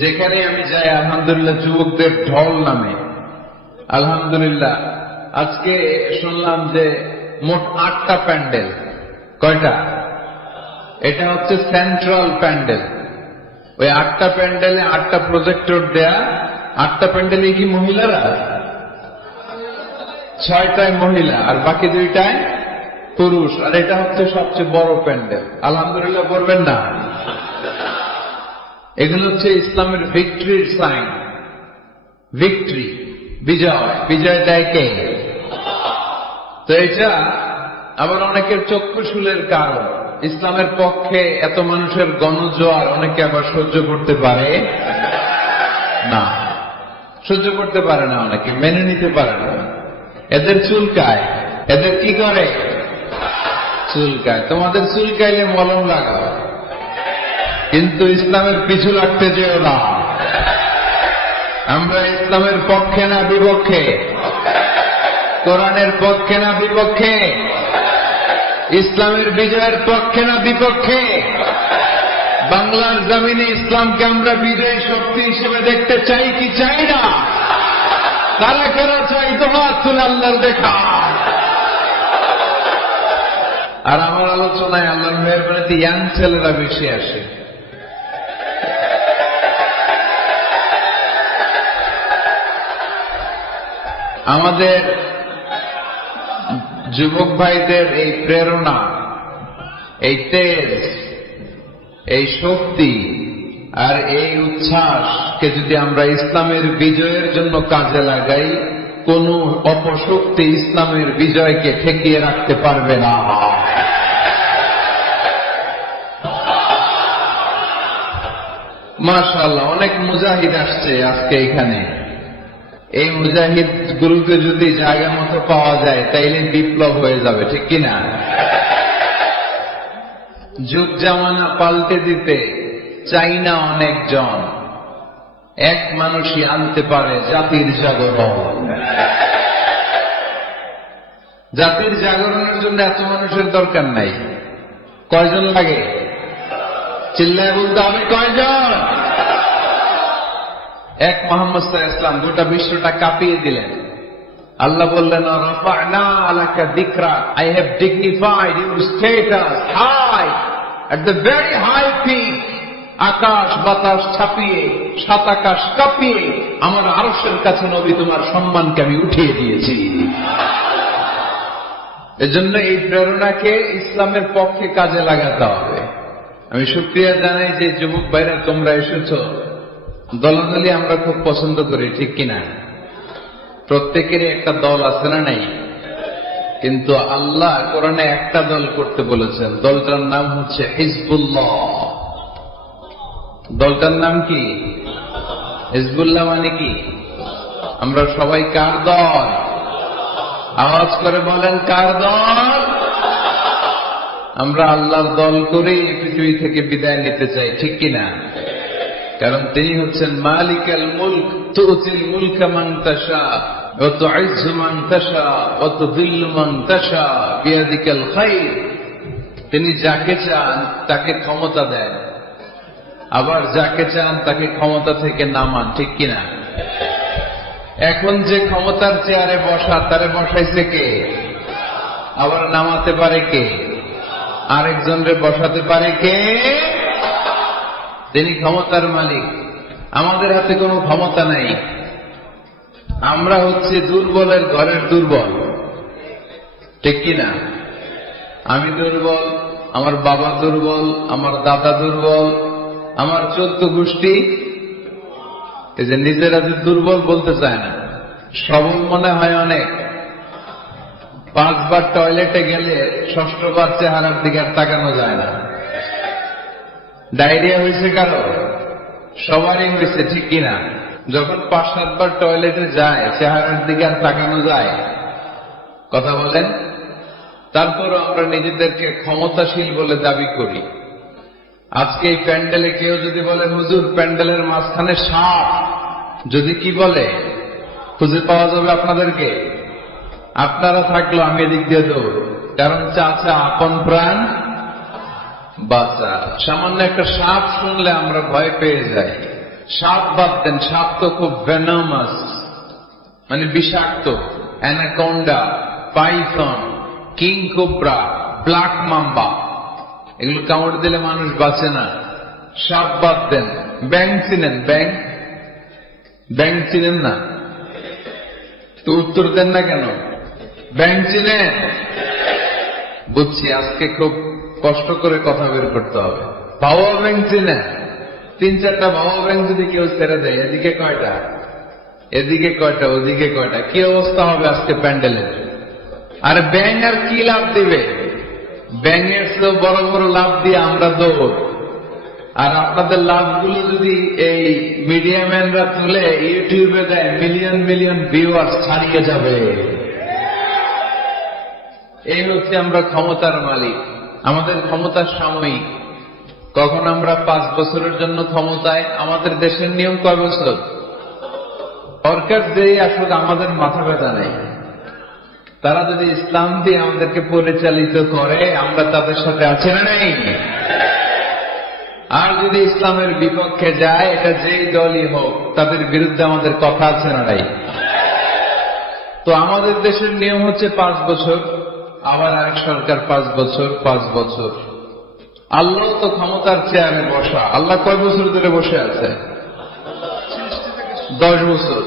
যেখানে আমি যাই আলহামদুলিল্লাহ যুবকদের ঢল নামে। আলহামদুলিল্লাহ আজকে শুনলাম যে মোট 8টা প্যান্ডেল। কয়টা? এটা হচ্ছে সেন্ট্রাল প্যান্ডেল। ওই 8টা প্যান্ডেলে 8টা প্রজেক্টর দেয়া। 8টা প্যান্ডেলে কি মহিলারা? 6টায় মহিলা আর বাকি 2টায় পুরুষ। আর এটা হচ্ছে সবচেয়ে বড় প্যান্ডেল। আলহামদুলিল্লাহ বলবেন না? এগুলো হচ্ছে ইসলামের ভিক্টরির সাইন। ভিক্টরি, বিজয়। বিজয় দেয় কে? তো এটা আবার অনেকের চক্ষুশূলের কারণ। ইসলামের পক্ষে এত মানুষের গণজোয়ার অনেকে আবার সহ্য করতে পারে না। সহ্য করতে পারে না, অনেকে মেনে নিতে পারে না। এদের চুলকায়। এদের কি করে? চুলকায়। তোমাদের চুলকাইলে মলম লাগাও, কিন্তু ইসলামের পিছু লাগতে যেও না। আমরা ইসলামের পক্ষে না বিপক্ষে? কোরআনের পক্ষে না বিপক্ষে? ইসলামের বিজয়ের পক্ষে না বিপক্ষে? বাংলার জমিনে ইসলামকে আমরা বিজয়ী শক্তি হিসেবে দেখতে চাই কি চাই না? কারা কারা চাই তো হাত তুলে আল্লাহর দেখা। আর আমার আলোচনায় আল্লাহর মেহেরবানিতে ইয়াং ছেলেরা বেশি আসে। আমাদের যুবক ভাইদের এই প্রেরণা, এই তেজ, এই শক্তি আর এই উচ্ছ্বাসকে যদি আমরা ইসলামের বিজয়ের জন্য কাজে লাগাই, কোন অপশক্তি ইসলামের বিজয়কে ঠেকিয়ে রাখতে পারবে না। মাশাআল্লাহ, অনেক মুজাহিদ আসছে আজকে এখানে। এই মুজাহিদ গুলোকে যদি জায়গা মতো পাওয়া যায় তাইলে বিপ্লব হয়ে যাবে, ঠিক কিনা? যুগ জামানা পাল্টে দিতে চাই না অনেকজন, এক মানুষই আনতে পারে জাতির জাগরণ। জাতির জাগরণের জন্য এত মানুষের দরকার নাই। কয়জন লাগে? চিল্লায় বলতে হবে কয়জন? এক মুহাম্মদ সাল্লাল্লাহু আলাইহি ওয়াসাল্লাম গোটা বিশ্বটা কাঁপিয়ে দিলেন। আল্লাহ বললেন, রাফা'না আলাকা যিকরা, I have dignified your status high at the very high peak. আকাশ বাতাস ছাপিয়ে, সাত আকাশ কাঁপিয়ে আমার আরশের কাছে নবী তোমার সম্মানকে আমি উঠিয়ে দিয়েছি। এজন্য এই প্রেরণাকে ইসলামের পক্ষে কাজে লাগাতে হবে। আমি শুকরিয়া জানাই যে যুবক ভাইরা তোমরা এসেছো। দলাদলি আমরা খুব পছন্দ করি, ঠিক কিনা? প্রত্যেকেরই একটা দল আছে না নাই? কিন্তু আল্লাহ কোরআনে একটা দল করতে বলেছেন। দলটার নাম হচ্ছে হিজবুল্লাহ। দলটার নাম কি? হিজবুল্লাহ মানে কি? আমরা সবাই কার দল? আওয়াজ করে বলেন, কার দল? আমরা আল্লাহর দল করে পৃথিবী থেকে বিদায় নিতে চাই, ঠিক কিনা? কারণ তিনি হচ্ছেন মালিকাল মুলক, তুতিল মুলকা মান তাশা ওয়া তুইজ্জু মান তাশা ওয়া তুযিল্লু মান তাশা বিয়াদিকাল খায়র। তিনি যাকে চান তাকে ক্ষমতা দেন, আবার যাকে চান তাকে ক্ষমতা থেকে নামান, ঠিক কিনা? এখন যে ক্ষমতার চেয়ারে বসা, তারে বসাইছে কে? আবার নামাতে পারে কে? আরেকজনরে বসাতে পারে কে? তিনি ক্ষমতার মালিক। আমাদের হাতে কোনো ক্ষমতা নাই। আমরা হচ্ছে দুর্বলের ঘরের দুর্বল, ঠিক কিনা? আমি দুর্বল, আমার বাবা দুর্বল, আমার দাদা দুর্বল, আমার 14 গোষ্ঠী এই যে নিজেরা যে দুর্বল বলতে চায় না, সবল মনে হয় অনেক। 5 বার টয়লেটে গেলে 6ষ্ঠ বার চেহারার দিকে আর তাকানো যায় না। ডায়রিয়া হয়েছে কারো? সবারই হয়েছে, ঠিক কিনা? যখন 5-7 বার টয়লেটে যায় চেহারার দিকে আর তাকানো যায়? কথা বলেন। তারপরও আমরা নিজেদেরকে ক্ষমতাশীল বলে দাবি করি। আজকে এই প্যান্ডেলে কেউ যদি বলেন হুজুর প্যান্ডেলের মাঝখানে সাপ, যদি কি বলে খুঁজে পাওয়া যাবে আপনাদেরকে? আপনারা থাকলো আমি এদিক দিয়ে দেব, কারণ চাচা আপন প্রাণ বাঁচা। সামান্য একটা সাপ শুনলে আমরা ভয় পেয়ে যাই। সাপ বাদ দেন, সাপ তো খুব ভেনামাস, মানে বিষাক্ত। Anaconda, Python, king cobra, black mamba, এগুলো কামড় দিলে মানুষ বাঁচে না। সাপ বাদ দেন। ব্যাং চিনেন? ব্যাং চিনেন না তো উত্তর দেন না কেন? ব্যাং চিনেন? বুঝছি, আজকে খুব কষ্ট করে কথা বের করতে হবে। ভাওয়া ব্যাং চিনেন? 3-4টা ভাওয়া ব্যাং যদি কেউ ছেড়ে দেয়, এদিকে কয়টা, এদিকে কয়টা, ওদিকে কয়টা, কি অবস্থা হবে আজকে প্যান্ডেলের? আর ব্যাং আর কি লাভ দিবে? ব্যাঙের চেয়েও বড় বড় লাভ দিয়ে আমরা দৌড়। আর আপনাদের লাভগুলো যদি এই মিডিয়া ম্যানরা তুলে ইউটিউবে দেয়, মিলিয়ন মিলিয়ন ভিউয়ার্স ছাড়িয়ে যাবে। এই হচ্ছে আমরা ক্ষমতার মালিক। আমাদের ক্ষমতা সাময়িক। কখন আমরা 5 বছরের জন্য ক্ষমতায়? আমাদের দেশের নিয়ম কয় বছর? সরকার যেই আসলে আমাদের মাথা ব্যথা নেই। তারা যদি ইসলাম দিয়ে আমাদেরকে পরিচালিত করে, আমরা তাদের সাথে আছি না নেই? আর যদি ইসলামের বিপক্ষে যায়, এটা যেই দলই হোক, তাদের বিরুদ্ধে আমাদের কথা আছে না নাই? তো আমাদের দেশের নিয়ম হচ্ছে 5 বছর, আবার আরেক সরকার 5 বছর, 5 বছর। আল্লাহ তো ক্ষমতার চেয়ারে বসা। আল্লাহ কয় বছর ধরে বসে আছে? 10 বছর,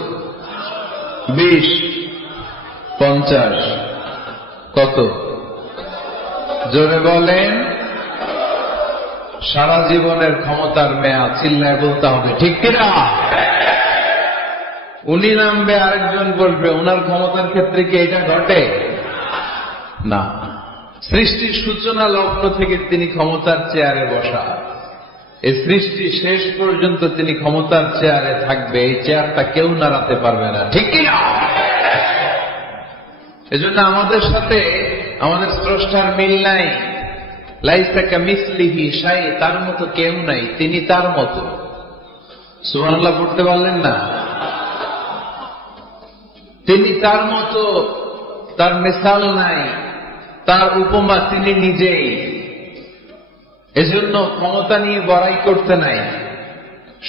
20, 50, কত? জোরে বলেন। সারা জীবনের ক্ষমতার মেয়াদ, চিল্লায় বলতে হবে, ঠিক কিনা? উনি নামবে, আরেকজন বলবে। ওনার ক্ষমতার ক্ষেত্রে কি এটা ঘটে? না। সৃষ্টির সূচনা লগ্ন থেকে তিনি ক্ষমতার চেয়ারে বসা। এই সৃষ্টি শেষ পর্যন্ত তিনি ক্ষমতার চেয়ারে থাকবে। এই চেয়ারটা কেউ নাড়াতে পারবে না, ঠিক কিনা? এজন্য আমাদের সাথে আমাদের স্রষ্টার মিল নাই। লাইসা কামিসলিহি শাই, তার মতো কেউ নাই, তিনি তার মতো। সুবহানাল্লাহ পড়তে পারলেন না? তিনি তার মতো, তার মিসাল নাই, তার উপমা তিনি নিজেই। এজন্য ক্ষমতা নিয়ে বড়াই করতে নাই,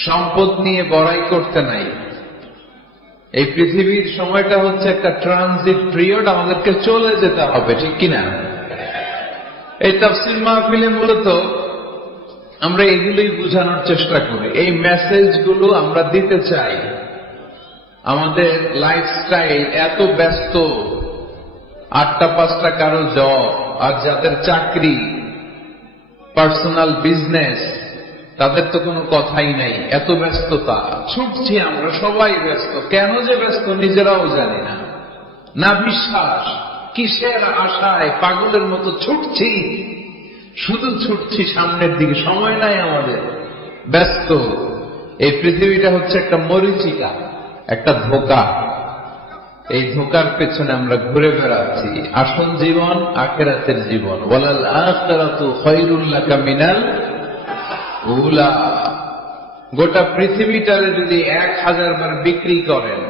সম্পদ নিয়ে বড়াই করতে নাই। এই পৃথিবীর সময়টা হচ্ছে একটা ট্রানজিট পিরিয়ড, আমাদেরকে চলে যেতে হবে, ঠিক কিনা? এই তাফসীর মাহফিলে মূলত আমরা এগুলোই বোঝানোর চেষ্টা করি। এই মেসেজগুলো আমরা দিতে চাই। আমাদের লাইফস্টাইল এত ব্যস্ত, 8টা-5টা কারো জব, আর যাদের চাকরি, পার্সোনাল বিজনেস, তাদের তো কোনো কথাই নাই। এত ব্যস্ততা, ছুটছি আমরা, সবাই ব্যস্ত। কেন যে ব্যস্ত নিজেরাও জানি না। না বিশ্বাস, কিসের আশায় পাগলের মতো ছুটছি, শুধু ছুটছি সামনের দিকে, সময় নাই আমাদের, ব্যস্ত। এই পৃথিবীটা হচ্ছে একটা মরীচিকা, একটা ধোঁকা। এই ধোঁকার পেছনে আমরা ঘুরে বেড়াচ্ছি। আসল জীবন আখিরাতের জীবন। ওয়ালাল আখিরাতু খায়রুল লাকা মিনাল উলা। গোটা পৃথিবীটারে যদি 1000 বার বিক্রি করেন,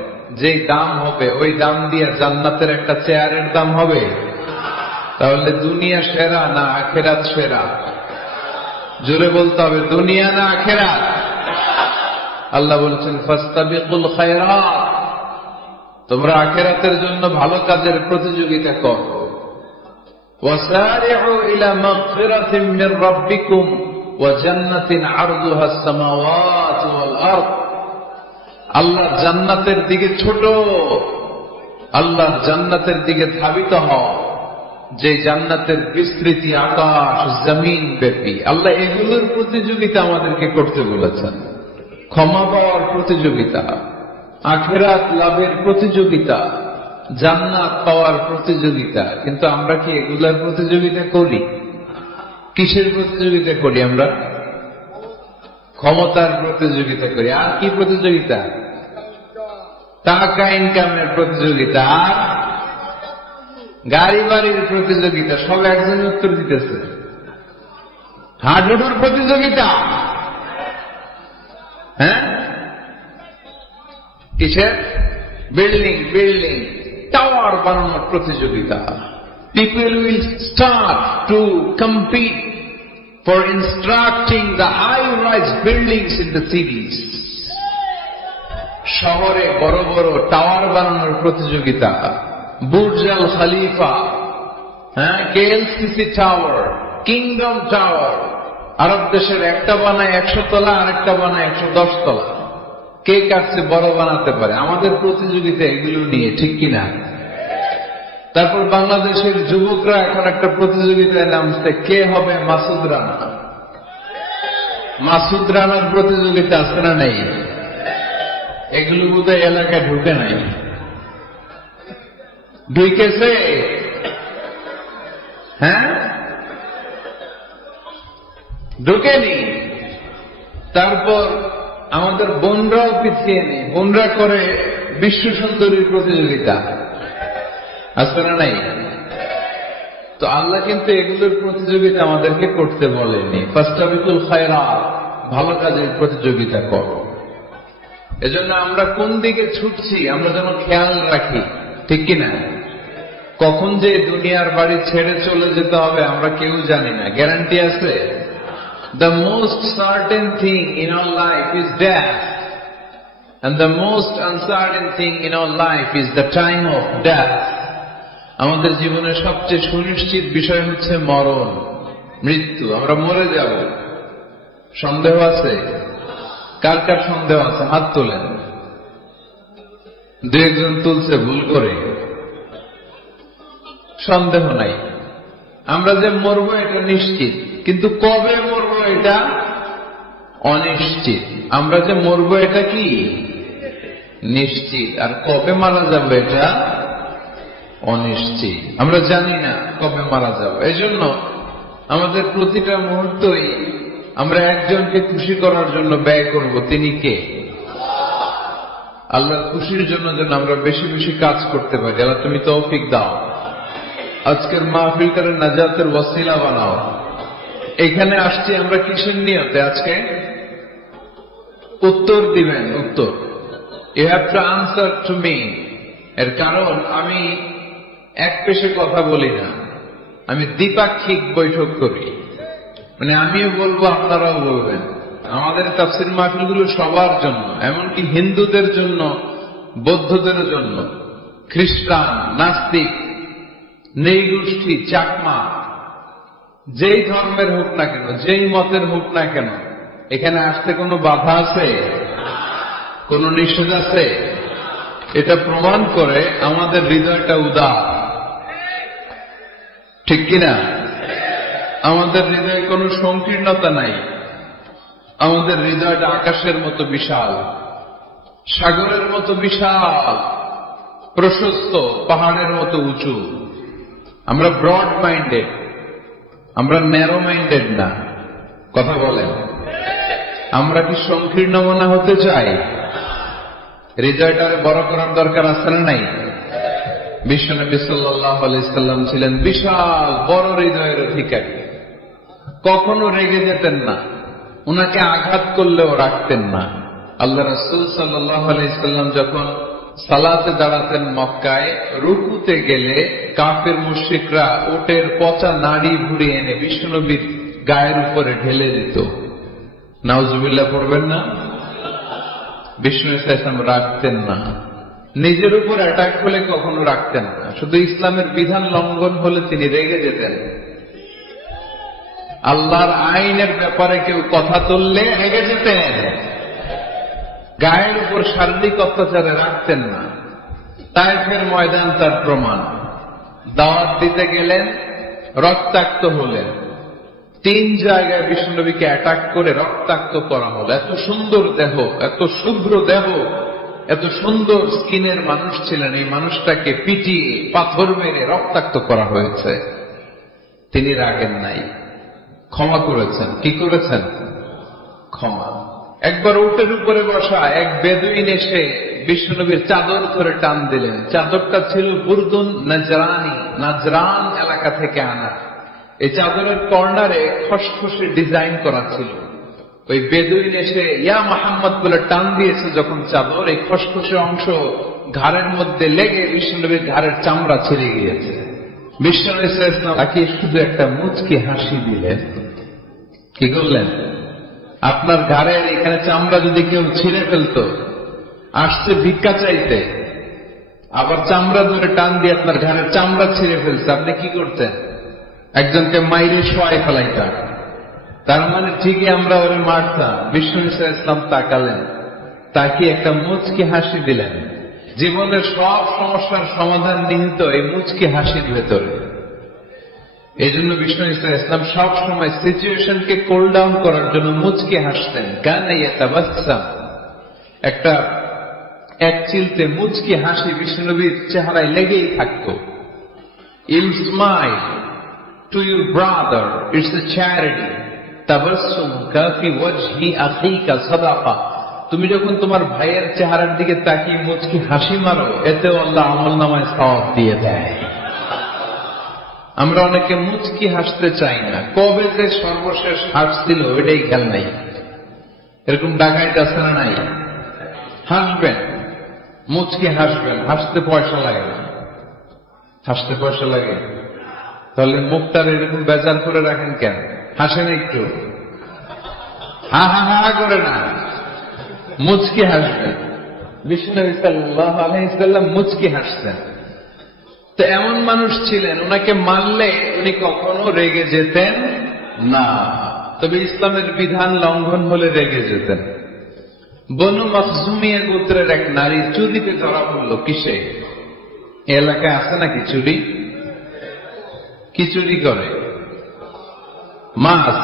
যে দাম হবে, ওই দাম দিয়ে জান্নাতের একটা চেয়ারের দাম হবে? তাহলে দুনিয়া সেরা না আখিরাত সেরা? জোরে বলতে হবে, দুনিয়া না আখিরাত? আল্লাহ বলছেন ফাস্তাবিকুল খায়রাত, তোমরা আখিরাতের জন্য ভালো কাজের প্রতিযোগিতা করো। ওয়াসারিউ ইলা মাগফিরাতিন মির রাব্বিকুম ওয়া জান্নাতিন আরদুহাস সামাওয়াতু ওয়াল আরদ। আল্লাহর জান্নাতের দিকে ছোট, আল্লাহর জান্নাতের দিকে ধাবিত হও, যে জান্নাতের বিস্তৃতি আকাশ জমিন ব্যাপী। আল্লাহ এগুলোর প্রতিযোগিতা আমাদেরকে করতে বলেছেন। ক্ষমা পাওয়ার প্রতিযোগিতা, আখিরাত লাভের প্রতিযোগিতা, জান্নাত পাওয়ার প্রতিযোগিতা। কিন্তু আমরা কি এগুলার প্রতিযোগিতা করি? কিসের প্রতিযোগিতা করি আমরা? ক্ষমতার প্রতিযোগিতা করি। আর কি প্রতিযোগিতা? টাকা ইনকামের প্রতিযোগিতা, আর গাড়ি বাড়ির প্রতিযোগিতা। সব একজন উত্তর দিতেছে। হাডুডুর প্রতিযোগিতা, হ্যাঁ? কিসের? বিল্ডিং টাওয়ার বানানোর প্রতিযোগিতা। People will start to compete for constructing the high-rise buildings in the cities. শহরে বড় বড় টাওয়ার বানানোর প্রতিযোগিতা, বুর্জ আল খলিফা, কেএলসিসি টাওয়ার, কিংডম টাওয়ার। আরব দেশের একটা বানায় 100 তলা, আরেকটা বানায় 110 তলা। কে কাছে বড় বানাতে পারে, আমাদের প্রতিযোগিতা এগুলো নিয়ে, ঠিক কিনা? তারপর বাংলাদেশের যুবকরা এখন একটা প্রতিযোগিতায় নামছে, কে হবে মাসুদ রানা। মাসুদ রানার প্রতিযোগিতা আছে না নেই? এগুলো বোধহয় এলাকায় ঢুকে নাই, ঢুকেছে? ঢুকেনি। তারপর আমাদের বোনরাও পিছিয়ে নেই, বোনরা করে বিশ্ব সুন্দরীর প্রতিযোগিতা, আছে না নাই? তো আল্লাহ কিন্তু এগুলোর প্রতিযোগিতা আমাদেরকে করতে বলেনি। ফাস্তাবিকুল খায়রাত, ভালো কাজের প্রতিযোগিতা করো। এজন্য আমরা কোন দিকে ছুটছি আমরা যেন খেয়াল রাখি, ঠিক কিনা? কখন যে দুনিয়ার বাড়ি ছেড়ে চলে যেতে হবে আমরা কেউ জানি না, গ্যারান্টি আছে? The most certain thing in our life is death, and the most uncertain thing in our life is the time of death. আমাদের জীবনের সবচেয়ে সুনিশ্চিত বিষয় হচ্ছে মরণ, মৃত্যু। আমরা মরে যাব। সন্দেহ আছে? কার কার সন্দেহ আছে হাত তোলেন। দু একজন তুলছে ভুল করে। সন্দেহ নাই, আমরা যে মরবো এটা নিশ্চিত, কিন্তু কবে মরবো এটা অনিশ্চিত। আমরা যে মরবো এটা কি নিশ্চিত, আর কবে মারা যাবে এটা অনিশ্চিত। আমরা জানি না কবে মারা যাব। এজন্য আমাদের প্রতিটা মুহূর্তই আমরা একজনকে খুশি করার জন্য ব্যয় করব। তিনি কে? আল্লাহর খুশির জন্য যেন আমরা বেশি বেশি কাজ করতে পারি। আল্লাহ তুমি তৌফিক দাও। আজকের মাহফিলটারে নাজাতের ওয়াসিলা বানাও। এখানে আসছি আমরা কিসের নিয়তে? আজকে উত্তর দিবেন, উত্তর। You have to answer to me. এর কারণ আমি এক পেশে কথা বলি না, আমি দ্বিপাক্ষিক বৈঠক করি। মানে আমিও বলবো, আপনারাও বলবেন। আমাদের তাফসীর মাহফিলগুলো সবার জন্য, এমনকি হিন্দুদের জন্য, বৌদ্ধদের জন্য, খ্রিস্টান, নাস্তিক, নৃগোষ্ঠী, চাকমা, যেই ধর্মের হোক না কেন, যেই মতের হোক না কেন, এখানে আসতে কোনো বাধা আছে? কোনো নিষেধ আছে? এটা প্রমাণ করে আমাদের হৃদয়টা উদার, ঠিক কিনা? আমাদের হৃদয়ে কোনো সংকীর্ণতা নাই। আমাদের হৃদয়টা আকাশের মতো বিশাল, সাগরের মতো বিশাল, প্রশস্ত, পাহাড়ের মতো উঁচু। আমরা ব্রড মাইন্ডেড, আমরা ন্যারো মাইন্ডেড না। কথা বলেন, আমরা কি সংকীর্ণ মনা হতে চাই? হৃদয়টারে বড় করার দরকার আছে না নাই? বিশ্বনবী সাল্লাল্লাহু আলাইহি সাল্লাম ছিলেন বিশাল বড় হৃদয়ের অধিকারী। কখনো রেগে যেতেন না, উনাকে আঘাত করলেও রাখতেন না। আল্লাহ রাসূল সাল্লাল্লাহু আলাইহি সাল্লাম যখন সালাতে দাঁড়াতেন মক্কায়, রুকুতে গেলে কাফের মুশরিকরা ওটের পচা নাড়ি ভুড়ি এনে বিশ্বনবীর গায়ের উপরে ঢেলে দিত। নাউজুবিল্লাহ পড়বেন না? বিষ্ণু ইসলাম রাখতেন না। নিজের উপর অ্যাটাক হলে কখনো রাখতেন না। শুধু ইসলামের বিধান লঙ্ঘন হলে তিনি রেগে যেতেন। আল্লাহর আইনের ব্যাপারে কেউ কথা তুললে রেগে যেতেন। গায়ের উপর শারীরিক অত্যাচারে রাখতেন না। তায়েফের ময়দান তার প্রমাণ। দাওয়াত দিতে গেলেন, রক্তাক্ত হলেন। 3 জায়গায় বিশ্বনবীকে অ্যাটাক করে রক্তাক্ত করা হলো। এত সুন্দর দেহ, এত শুভ্র দেহ, এত সুন্দর স্কিনের মানুষ ছিলেন, এই মানুষটাকে পিটিয়ে পাথর মেরে রক্তাক্ত করা হয়েছে। তিনি রাগেন নাই, ক্ষমা করেছেন। কি করেছেন? ক্ষমা। একবার উটের উপরে বসা এক বেদুইন এসে বিশ্বনবীর চাদর ধরে টান দিলেন। চাদরটা ছিল বুরদুন নাজরানি, নাজরান এলাকা থেকে আনা। এই চাদরের কর্নারে খসখসে ডিজাইন করা ছিল। ওই বেদুইন এসে ইয়া মুহাম্মদ বলে টান দিয়েছে যখন চাদর, এই খসখসে অংশ ঘাড়ের মধ্যে লেগে বিশ্বনবীর ঘাড়ের চামড়া ছিঁড়ে গিয়েছে। বিশ্বনবী সাল্লাল্লাহু আলাইহি ওয়াসাল্লাম তাকে শুধু একটা মুচকি হাসি দিলেন। কি করলেন? আপনার ঘাড়ের এখানে চামড়া যদি কেউ ছিঁড়ে ফেলতো, আসছে ভিক্ষা চাইতে, আবার চামড়া ধরে টান দিয়ে আপনার ঘাড়ের চামড়া ছিঁড়ে ফেলছে, আপনি কি করতেন? একজনকে মাইরে শোয়াই ফেলাইতাম। তার মানে ঠিকই আমরা ওরে মারতাম। বিষ্ণু ইসলাম তাকালেন, তাকিয়ে একটা মুচকি হাসি দিলেন। জীবনের সব সমস্যার সমাধান নিহিত এই মুচকি হাসির ভেতরে। এই জন্য বিষ্ণু ইসলাম সব সময় সিচুয়েশনকে কুল ডাউন করার জন্য মুচকি হাসতেন। কানা ইয়াতাবাসসাম, একটা এক চিলতে মুচকি হাসি বিষ্ণুনবীর চেহারায় লেগেই থাকতো। You smile to your brother, it's a charity. তাবাসসুমুকা ফি ওয়াজহি আখিকা সাদাকা। তুমি যখন তোমার ভাইয়ের চেহারার দিকে তাকিয়ে মুচকি হাসি মারো, এতেও আল্লাহ আমলনামায় সওয়াব দিয়ে দেয়। আমরা অনেকে মুচকি হাসতে চাই না। কবে যে সর্বশেষ হাসছিল এটাই খেয়াল নাই। এরকম ডাকাইত আছে না নাই? হাসবেন, মুচকি হাসবেন, হাসতে পয়সা লাগে না। হাসতে পয়সা লাগে? তাহলে মুখটার এরকম বেজার করে রাখেন কেন? হাসেন একটু, হা হা হা করে না, মুচকি হাসবেন। বিষ্ণু নবী সাল্লাল্লাহু আলাইহি ওয়াসাল্লাম মুচকি হাসতেন। তো এমন মানুষ ছিলেন, ওনাকে মারলে উনি কখনো রেগে যেতেন না, তবে ইসলামের বিধান লঙ্ঘন হলে রেগে যেতেন। বনু মখজুমিয়া গোত্রের এক নারী চুরিতে ধরা পড়ল। কিসে? এলাকায় আছে নাকি চুরি? কি চুরি করে? মাছ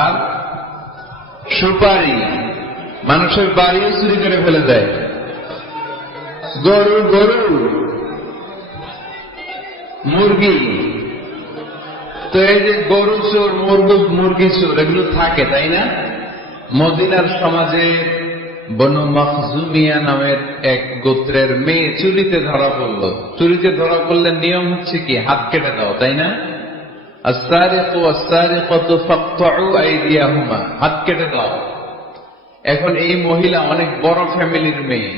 আর সুপারি। মানুষের বাড়িও চুরি করে ফেলে দেয়। গরু গরু, মুরগি। তো এই যে গরু চোর, মুরগি চোর, এগুলো থাকে, তাই না? মদিনার সমাজে বনু মখজুমিয়া নামের এক গোত্রের মেয়ে চুরিতে ধরা পড়ল। চুরিতে ধরা পড়লে নিয়ম হচ্ছে কি? হাত কেটে দাও, তাই না? আস-সারিকু ওয়াস-সারিকাতু ফাকতাউ আইদিয়াহুমা, হাত কেটে দাও। এখন এই মহিলা অনেক বড় ফ্যামিলির মেয়ে।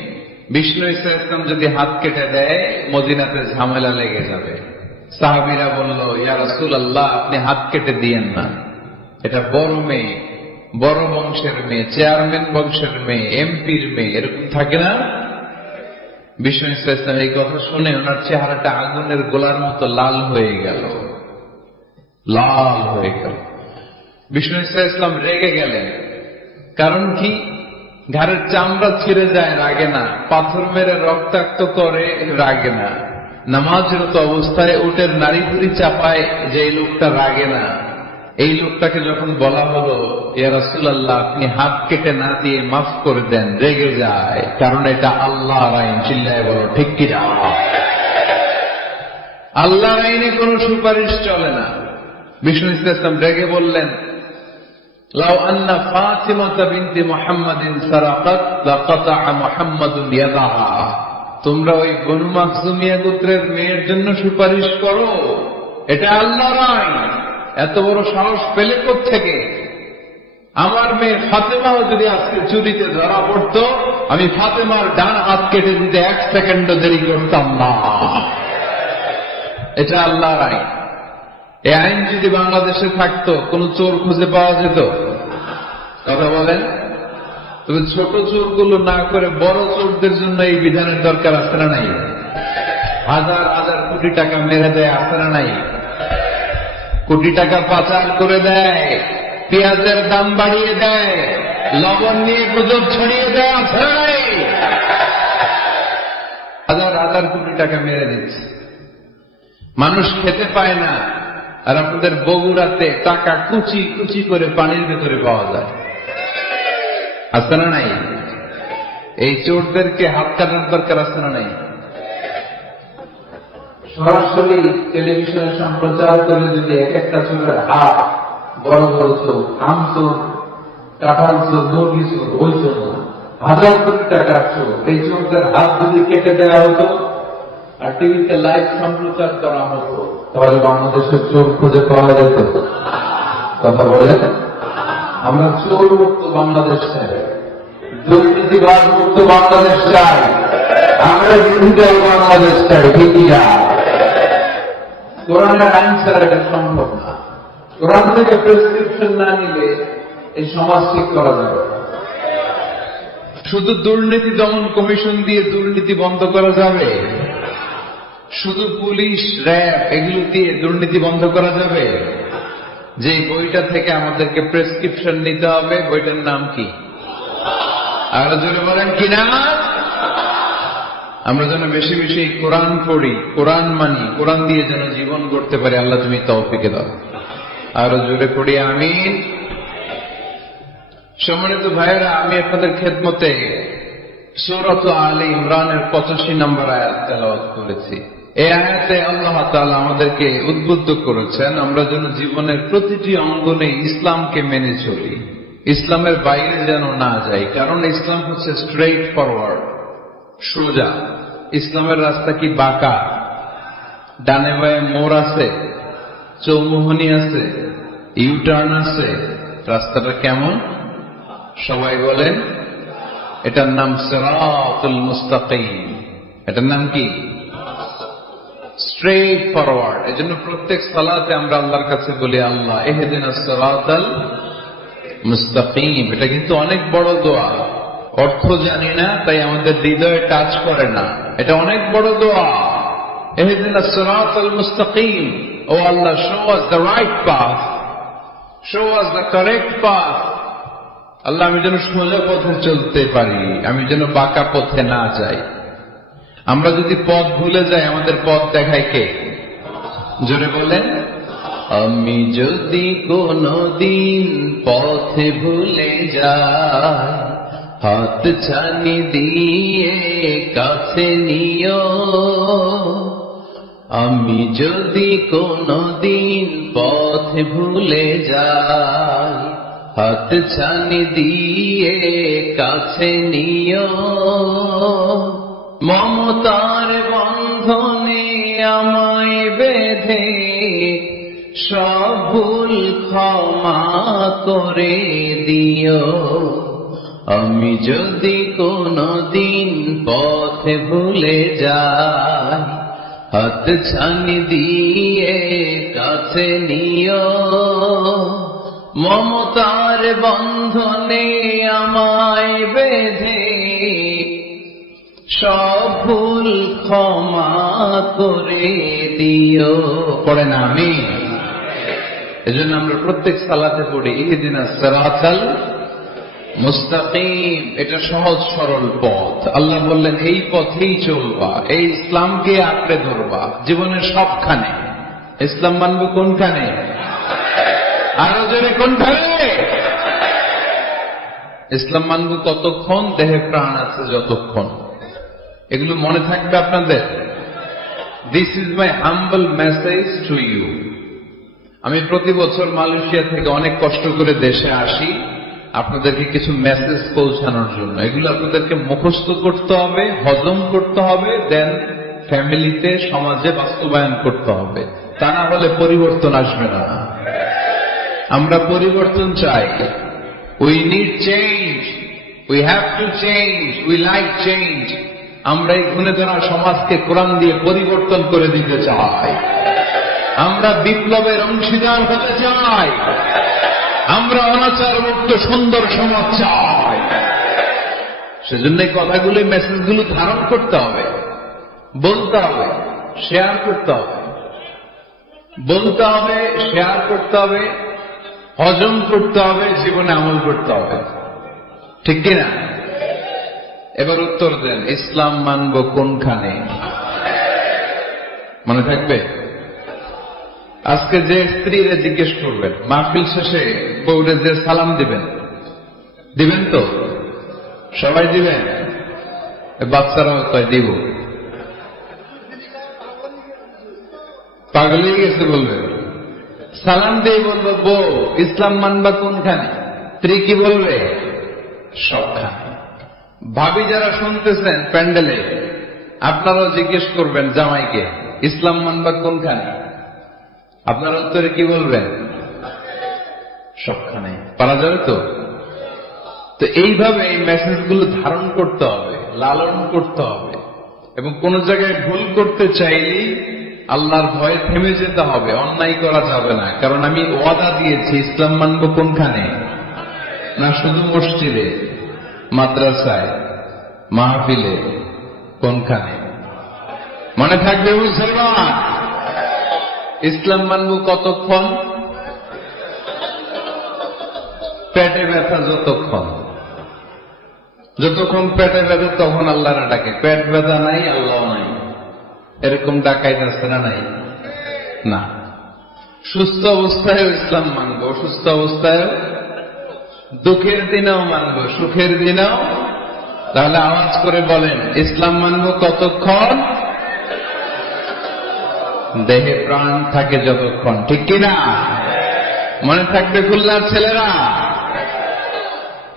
বিষ্ণু ইসলাম যদি হাত কেটে দেয়, মদিনাতে ঝামেলা লেগে যাবে। সাহাবীরা বলল, ইয়া রাসূলুল্লাহ, আপনি হাত কেটে দিয়েন না, এটা বড় মেয়ে, বড় বংশের মেয়ে, চেয়ারম্যান বংশের মেয়ে, এমপির মেয়ে, এরকম থাকে না? বিষ্ণু ইসলাম এই কথা শুনে ওনার চেহারাটা আগুনের গোলার মতো লাল হয়ে গেল, লাল হয়ে গেল। বিষ্ণু ইসলাম রেগে গেলেন। কারণ কি? ঘাড়ের চামড়া ছিঁড়ে যায়, রাগে না। পাথর মেরে রক্তাক্ত করে, রাগে না। নামাজরত অবস্থায় উটের নাড়ি ভুড়ি চাপায়, যে এই লোকটা রাগে না, এই লোকটাকে যখন বলা হলো, ইয়া রাসূলুল্লাহ, আপনি হাত কেটে না দিয়ে মাফ করে দেন, রেগে যায়। কারণ এটা আল্লাহর আইন। চিল্লায় বলো ঠিক কি না? আল্লাহর আইনে কোনো সুপারিশ চলে না। বিষ্ণু ইসলাম রেগে বললেন, লাউ আন্না ফাতিমাতা বিনতি মুহাম্মাদিন সারাকাত লাকাতা মুহাম্মাদুন ইয়াদাহা। তোমরা ওই বনু মখজুমিয়া গোত্রের মেয়ের জন্য সুপারিশ করো, এটা আল্লাহর আইন। এত বড় সাহস পেলে কোত্থেকে? আমার মেয়ে ফাতেমাও যদি আজকে চুরিতে ধরা পড়তো, আমি ফাতেমার ডান হাত কেটে দিতে 1 সেকেন্ডও দেরি করতাম না। এটা আল্লাহর আইন। এই আইন যদি বাংলাদেশে থাকতো, কোন চোর খুঁজে পাওয়া যেত? কথা বলেন। তবে ছোট চোরগুলো না করে বড় চোরদের জন্য এই বিধানের দরকার আছে না নাই? হাজার হাজার কোটি টাকা মেরে দেয়, আছে না নাই? কোটি টাকা পাচার করে দেয়, পেঁয়াজের দাম বাড়িয়ে দেয়, লবণ নিয়ে গুজব ছড়িয়ে দেয়, আছে না নাই? হাজার হাজার কোটি টাকা মেরে দিচ্ছে, মানুষ খেতে পায় না। আর আপনাদের বগুড়াতে টাকা কুচি কুচি করে পানির ভেতরে পাওয়া যায়, আছে না নাই? এই চোরদেরকে হাত কাটার দরকার আছে না নাই? সরাসরি টেলিভিশনে সম্প্রচার করে যদি এক একটা চোরের হাত, বড় বড় চোর, আম চোর, কাঁঠাল চোর, মুরগি চোর, ওই চোর না, হাজার কোটি টাকার চোর, এই চোরদের হাত যদি কেটে দেওয়া হতো আর টিভিতে লাইভ সম্প্রচার করা হতো, তাহলে বাংলাদেশের চোর খুঁজে পাওয়া যেত। কথা বলে, আমরা চোর মুক্ত বাংলাদেশ চাই, দুর্নীতিবাদ মুক্ত বাংলাদেশ চাই, আমরা ডিজিটাল বাংলাদেশ চাই। ঠিক না? কোরআনের আইন ছাড়া এটা সম্ভব না। কোরআন থেকে প্রেসক্রিপশন না নিলে এই সমাজ ঠিক করা যাবে। শুধু দুর্নীতি দমন কমিশন দিয়ে দুর্নীতি বন্ধ করা যাবে? শুধু পুলিশ, র্যাব এগুলো দিয়ে দুর্নীতি বন্ধ করা যাবে? যে বইটা থেকে আমাদেরকে প্রেসক্রিপশন নিতে হবে, বইটার নাম কি? আরো জোরে বলেন কি না? আমরা যেন বেশি বেশি কোরআন পড়ি, কোরআন মানি, কোরআন দিয়ে যেন জীবন গড়তে পারি। আল্লাহ তুমি তৌফিক দাও। আরো জোরে পড়ি আমিন। সম্মানিত ভাইয়েরা, আমি আপনাদের খেদমতে সূরাত আলে ইমরানের 85 নম্বর আয়াত তেলাওয়াত করেছি। এই আয়াতে আল্লাহ তাআলা আমাদেরকে উদ্বুদ্ধ করেছেন আমরা যেন জীবনের প্রতিটি অঙ্গনে ইসলামকে মেনে চলি, ইসলামের বাইরে যেন না যাই। কারণ ইসলাম হচ্ছে স্ট্রেইট ফরওয়ার্ড, সোজা। ইসলামের রাস্তা কি বাঁকা? ডানে বায়ে মোড় আছে, চৌমুহনী আছে, ইউটার্ন আছে। রাস্তাটা কেমন? সবাই বলেন। এটার নাম সিরাতুল মুস্তাকিম। এটার নাম কি? Straightforward. এজন্য প্রত্যেক সালাতে আমরা আল্লাহর কাছে বলি, আল্লাহ ইহদিনাস সিরাতাল মুস্তাকিম। এটা কিন্তু অনেক বড় দোয়া। অর্থ জানি না, তাই আমাদের হৃদয়ে টাচ করে না। এটা অনেক বড় দোয়া। ইহদিনাস সিরাতাল মুস্তাকিম। ও আল্লাহ, show us the right path, show us the correct path. আল্লাহ, আমি যেন সোজা পথে চলতে পারি, আমি যেন বাঁকা পথে না যাই। আমরা যদি পথ ভুলে যাই, আমাদের পথ দেখায় কে? জোরে বলেন। আমি যদি কোনদিন পথে ভুলে যাই, হাত ছানি দিয়ে কাছে নিও। আমি যদি কোনদিন পথে ভুলে যাই, হাত ছানি দিয়ে কাছে নিও। মমতার বন্ধনে আমায় বেঁধে সব ভুল ক্ষমা করে দিও। আমি যদি কোনদিন পথে ভুলে যাই, হাত ছানি দিয়ে কাছে নিও। মমতার বন্ধনে আমায় বেঁধে সব ভুল ক্ষমা করে দিও। পড়েন আমিন। এজন্য আমরা প্রত্যেক সালাতে পড়ি ইহদিনাস সিরাতাল মুস্তাকিম। এটা সহজ সরল পথ। আল্লাহ বললেন এই পথেই চলবা, এই ইসলামকে আঁকড়ে ধরবা জীবনের সবখানে। ইসলাম মানব কোনখানে? আরো জোরে কোনখানে? ইসলাম মানব কতক্ষণ? দেহে প্রাণ আছে যতক্ষণ। এগুলো মনে থাকবে আপনাদের। This is my humble message to you. আমি প্রতি বছর মালয়েশিয়া থেকে অনেক কষ্ট করে দেশে আসি আপনাদেরকে কিছু মেসেজ পৌঁছানোর জন্য। এগুলো আপনাদেরকে মুখস্থ করতে হবে, হজম করতে হবে, দেন ফ্যামিলিতে, সমাজে বাস্তবায়ন করতে হবে। তা না হলে পরিবর্তন আসবে না। আমরা পরিবর্তন চাই। We need change, we have to change, we like change. আমরা এই গুণে ধরা সমাজকে কোরআন দিয়ে পরিবর্তন করে দিতে চাই। আমরা বিপ্লবের অংশীদার হতে চাই। আমরা অনাচার মুক্ত সুন্দর সমাজ চাই। সেজন্য এই কথাগুলো, মেসেজগুলো ধারণ করতে হবে, বলতে হবে, শেয়ার করতে হবে। বলতে হবে, শেয়ার করতে হবে, হজম করতে হবে, জীবনে আমল করতে হবে। ঠিক কিনা? এবার উত্তর দেন, ইসলাম মানব কোনখানে? মনে থাকবে? আজকে যে স্ত্রীরা জিজ্ঞেস করবেন, মাহফিল শেষে বউরে যে সালাম দিবেন, দিবেন তো? সবাই দিবেন? বাচ্চারাও তাই দিব। পাগল হয়ে গেছে বলবে। সালাম দিয়ে বলবো, বউ ইসলাম মানবা কোনখানে? স্ত্রী কি বলবে? সবখানে। ভাবি যারা শুনতেছেন প্যান্ডেলে, আপনারাও জিজ্ঞেস করবেন জামাইকে, ইসলাম মানবা কোনখানে? আপনার উত্তরে কি বলবেন? সবখানে। পারা যাবে তো? তো এইভাবে এই মেসেজগুলো ধারণ করতে হবে, লালন করতে হবে। এবং কোন জায়গায় ভুল করতে চাইলেই আল্লাহর ভয়ে থেমে যেতে হবে, অন্যায় করা যাবে না। কারণ আমি ওয়াদা দিয়েছি, ইসলাম মানব কোনখানে? না শুধু মসজিদে? মাদ্রাসায়, মাহফিলে, কোনখানে? মনে থাকবে মুসলমান, ইসলাম মানব কতক্ষণ? পেটে ব্যথা যতক্ষণ, যতক্ষণ পেটে ব্যথা তখন আল্লাহরা ডাকে। পেট ব্যথা নাই, আল্লাহ নাই, এরকম ডাকাইতে আছে না? নাই না। সুস্থ অবস্থায়ও ইসলাম মানব, অসুস্থ অবস্থায়ও, দুঃখের দিনেও মানব, সুখের দিনেও। তাহলে আওয়াজ করে বলেন, ইসলাম মানব কতক্ষণ? দেহে প্রাণ থাকে যতক্ষণ, ঠিক কিনা? মনে থাকবে খুলনার ছেলেরা।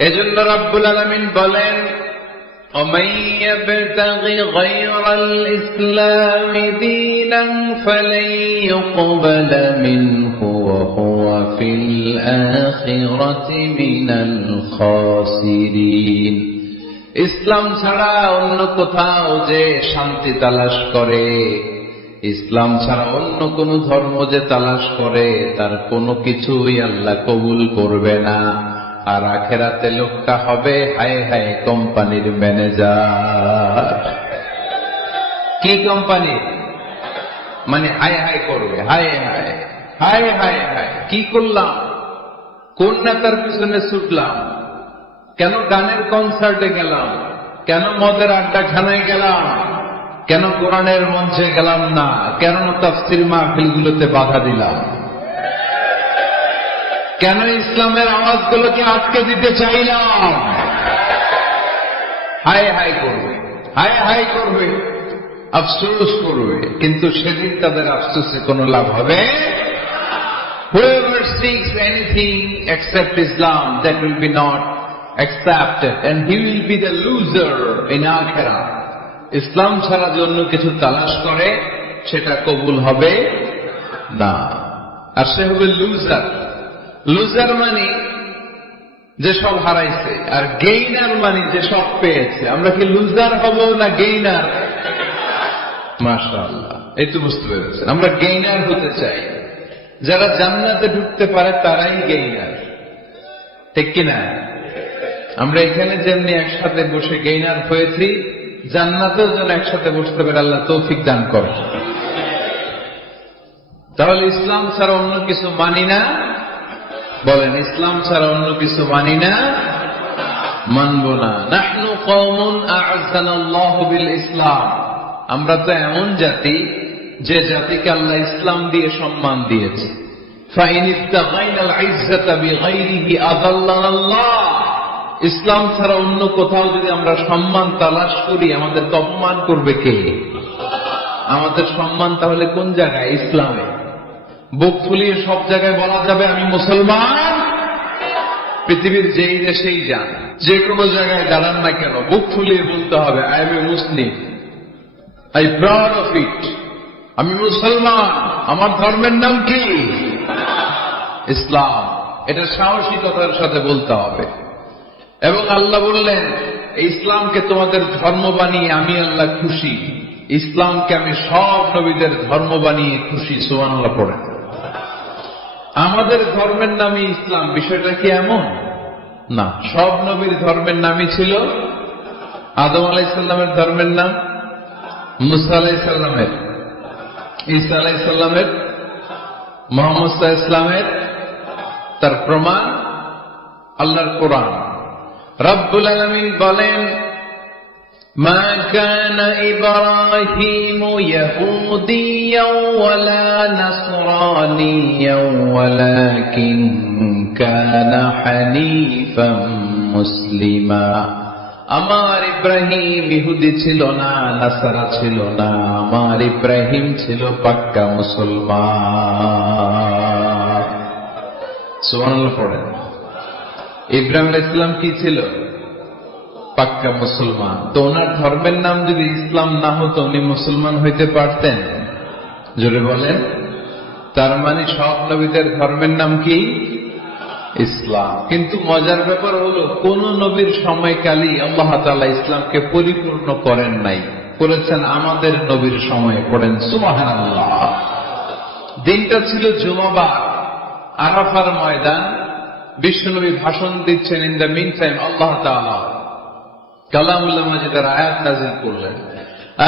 এজন্য রব্বুল আলামিন বলেন, ومن يبتغ غير الإسلام دينا فلن يقبل منه وهو في الآخرة من الخاسرين। ইসলাম ছাড়া অন্য কোথাও যে শান্তি তালাশ করে, ইসলাম ছাড়া অন্য কোন ধর্ম যে তালাশ করে, তার কোনো কিছুই আল্লাহ কবুল করবে না। আর আখেরাতে লোকটা হবে হায় হায় কোম্পানির ম্যানেজার। কি কোম্পানি? মানে হায় হায় করবে, হায় হায় হায় হায় হায়, কি করলাম, কোন নেতার পিছনে ছুটলাম, কেন গানের কনসার্টে গেলাম, কেন মদের আড্ডাখানায় গেলাম, কেন কোরআনের মঞ্চে গেলাম না, কেন তাফসীর মাহফিলগুলোতে বাধা দিলাম, কেন ইসলামের আওয়াজগুলোকে আটকে দিতে চাইলাম। হায় হায় করবে, হায় হায় করবে, আফসোস করবে, কিন্তু সেদিন তাদের আফসোসে কোনো লাভ হবে। Whoever seeks anything except Islam, that will be not accepted and he will be the loser in Akhirah. ইসলাম ছাড়া যে অন্য কিছু তালাশ করে সেটা কবুল হবে না, আর সে হবে লুজার। লুজার মানে যে সব হারাইছে, আর গেইনার মানে যে সব পেয়েছে। আমরা কি লুজার হব না গেইনার? মাশাআল্লাহ, এই তো বুঝতে পেরেছেন, আমরা গেইনার হতে চাই। যারা জান্নাতে ঢুকতে পারে তারাই গেইনার, ঠিক কিনা? আমরা এখানে যেমনি একসাথে বসে গেইনার হয়েছি, জান্নাতেও যেন একসাথে বসতে পারে, আল্লাহ তৌফিক দান করে। তাহলে ইসলাম ছাড়া অন্য কিছু মানি না। বলেন, ইসলাম ছাড়া অন্য কিছু মানি না, মানব না। নাহনু কওমুন আ'আযানাল্লাহু বিল ইসলাম। আমরা তো এমন জাতি যে জাতিকে আল্লাহ ইসলাম দিয়ে সম্মান দিয়েছে। ফাইন ইবতাগাইনাল ইজ্জাতা বিগাইরিহি আযাল্লানাল্লাহ। ইসলাম ছাড়া অন্য কোথাও যদি আমরা সম্মান তালাশ করি, আমাদের অপমান করবে কে? আমাদের সম্মান তাহলে কোন জায়গায়? ইসলামে। বুক ফুলিয়ে সব জায়গায় বলা যাবে আমি মুসলমান। পৃথিবীর যেই দেশেই যান, যে কোনো জায়গায় দাঁড়ান না কেন, বুক ফুলিয়ে বলতে হবে I M A Muslim, I proud of it. আমি মুসলমান, আমার ধর্মের নাম কি? ইসলাম। এটা সাহসিকতার সাথে বলতে হবে। এবং আল্লাহ বললেন, ইসলামকে তোমাদের ধর্ম বানিয়ে আমি আল্লাহ খুশি। ইসলামকে আমি সব নবীদের ধর্ম বানিয়ে খুশি। সুবহানাল্লাহ পড়ে। আমাদের ধর্মের নামই ইসলাম, বিষয়টা কি এমন না? সব নবীর ধর্মের নামই ছিল। আদম আলাইহিস সালামের ধর্মের নাম, মুসা আলাইহিস সালামের, ঈসা আলাইহিস সালামের, মুহাম্মদ সাল্লাল্লাহু আলাইহি ওয়াসাল্লামের। তার প্রমাণ আল্লাহর কোরআন। রব্বুল আলামিন বলেন, মা কানা ইব্রাহিমু ইয়াহুদিয়্যান ওয়ালা নাসরানিয়্যান ওয়ালাকিন কানা হানিফান মুসলিমা। আমার ইব্রাহিম ইহুদি ছিল না, নাসারা ছিল না, আমার ইব্রাহিম ছিল পাক্কা মুসলমান। সুবহানাল্লাহ পড়েন। ইব্রাহিম আলাইহিস সালাম কি ছিল? পাক্কা মুসলমান। তো ওনার ধর্মের নাম যদি ইসলাম না হতো, উনি মুসলমান হইতে পারতেন? জোরে বলেন। তার মানে সব নবীদের ধর্মের নাম কি? ইসলাম। কিন্তু মজার ব্যাপার হলো, কোন নবীর সময়কালই আল্লাহ তাআলা ইসলামকে পরিপূর্ণ করেন নাই, করেছেন আমাদের নবীর সময়ে। পড়েন সুবহানাল্লাহ। দিনটা ছিল জুমাবার, আরাফার ময়দান। বিশ্বনবী ভাষণ দিচ্ছেন। ইন দ্য মিন টাইম আল্লাহ তাআলা কালামুল্লাহ মাজিদের আয়াত নাযিল করলেন,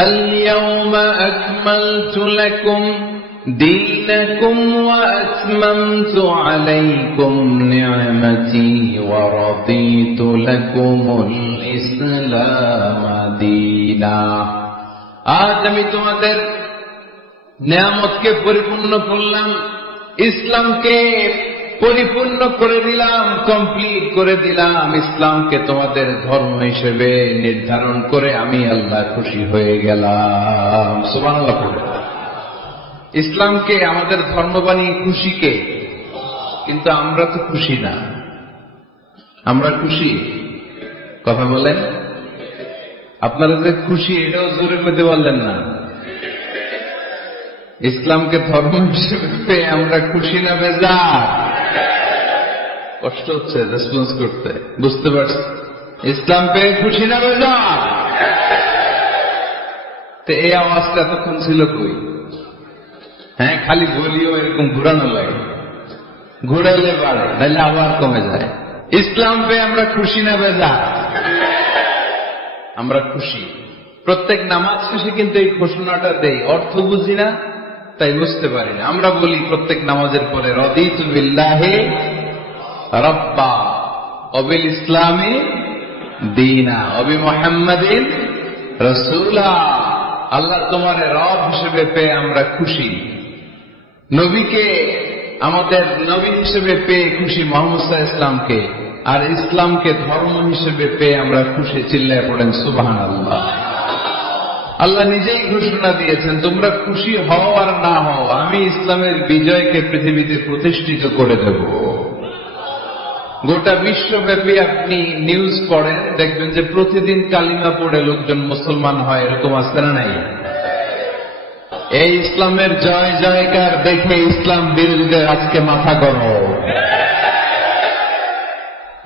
اليوم أكملت لكم دينكم وأتممت عليكم نعمتي ورضيت لكم الإسلام دينا। আজ আমি তোমাদের নিয়ামতকে পরিপূর্ণ করলাম, ইসলামকে পরিপূর্ণ করে দিলাম, কমপ্লিট করে দিলাম। ইসলামকে তোমাদের ধর্ম হিসেবে নির্ধারণ করে আমি আল্লাহ খুশি হয়ে গেলাম। সুবহানাল্লাহ। ইসলামকে আমাদের ধর্ম বানিয়ে খুশি কে? কিন্তু আমরা তো খুশি না। আমরা খুশি? কথা বলেন। আপনারা যে খুশি এটাও জোরে পেতে পারলেন না। ইসলামকে ধর্ম হিসেবে পেয়ে আমরা খুশি না বেজার? কষ্ট হচ্ছে রেসপন্স করতে, বুঝতে পারছি। ইসলাম পেয়ে খুশি না বেজার? তো এই আওয়াজটা এতক্ষণ ছিল কই? হ্যাঁ, খালি বলিও এরকম ঘুরানো লাগে, ঘুরাইলে বাড়ে, তাহলে আবার কমে যায়। ইসলাম পেয়ে আমরা খুশি না বেজার? আমরা খুশি। প্রত্যেক নামাজ শেষে কিন্তু এই ঘোষণাটা দেই, অর্থ বুঝি না তাই বুঝতে পারি না। আমরা বলি প্রত্যেক নামাজের পরে, রাদিতু বিল্লাহি রাব্বা ওয়া বিল ইসলামি দীনা ওয়া বি মুহাম্মাদিন রাসূলা। আল্লাহ তোমারে রব হিসেবে পেয়ে আমরা খুশি, নবীকে আমাদের নবী হিসেবে পেয়ে খুশি, মুহাম্মদ সাল্লাল্লাহু আলাইহি ওয়াসাল্লামকে, আর ইসলামকে ধর্ম হিসেবে পেয়ে আমরা খুশি। চিল্লায় পড়েন সুবহানাল্লাহ। আল্লাহ নিজেই ঘোষণা দিয়েছেন, তোমরা খুশি হও আর না হও, আমি ইসলামের বিজয়কে পৃথিবীতে প্রতিষ্ঠিত করে দেব। গোটা বিশ্বব্যাপী আপনি নিউজ পড়েন, দেখবেন যে প্রতিদিন কালিমা পড়ে লোকজন মুসলমান হয়, এরকম আছে না নাই? এই ইসলামের জয় জয়কার দেখে ইসলাম বিরোধীদের আজকে মাথা গরম,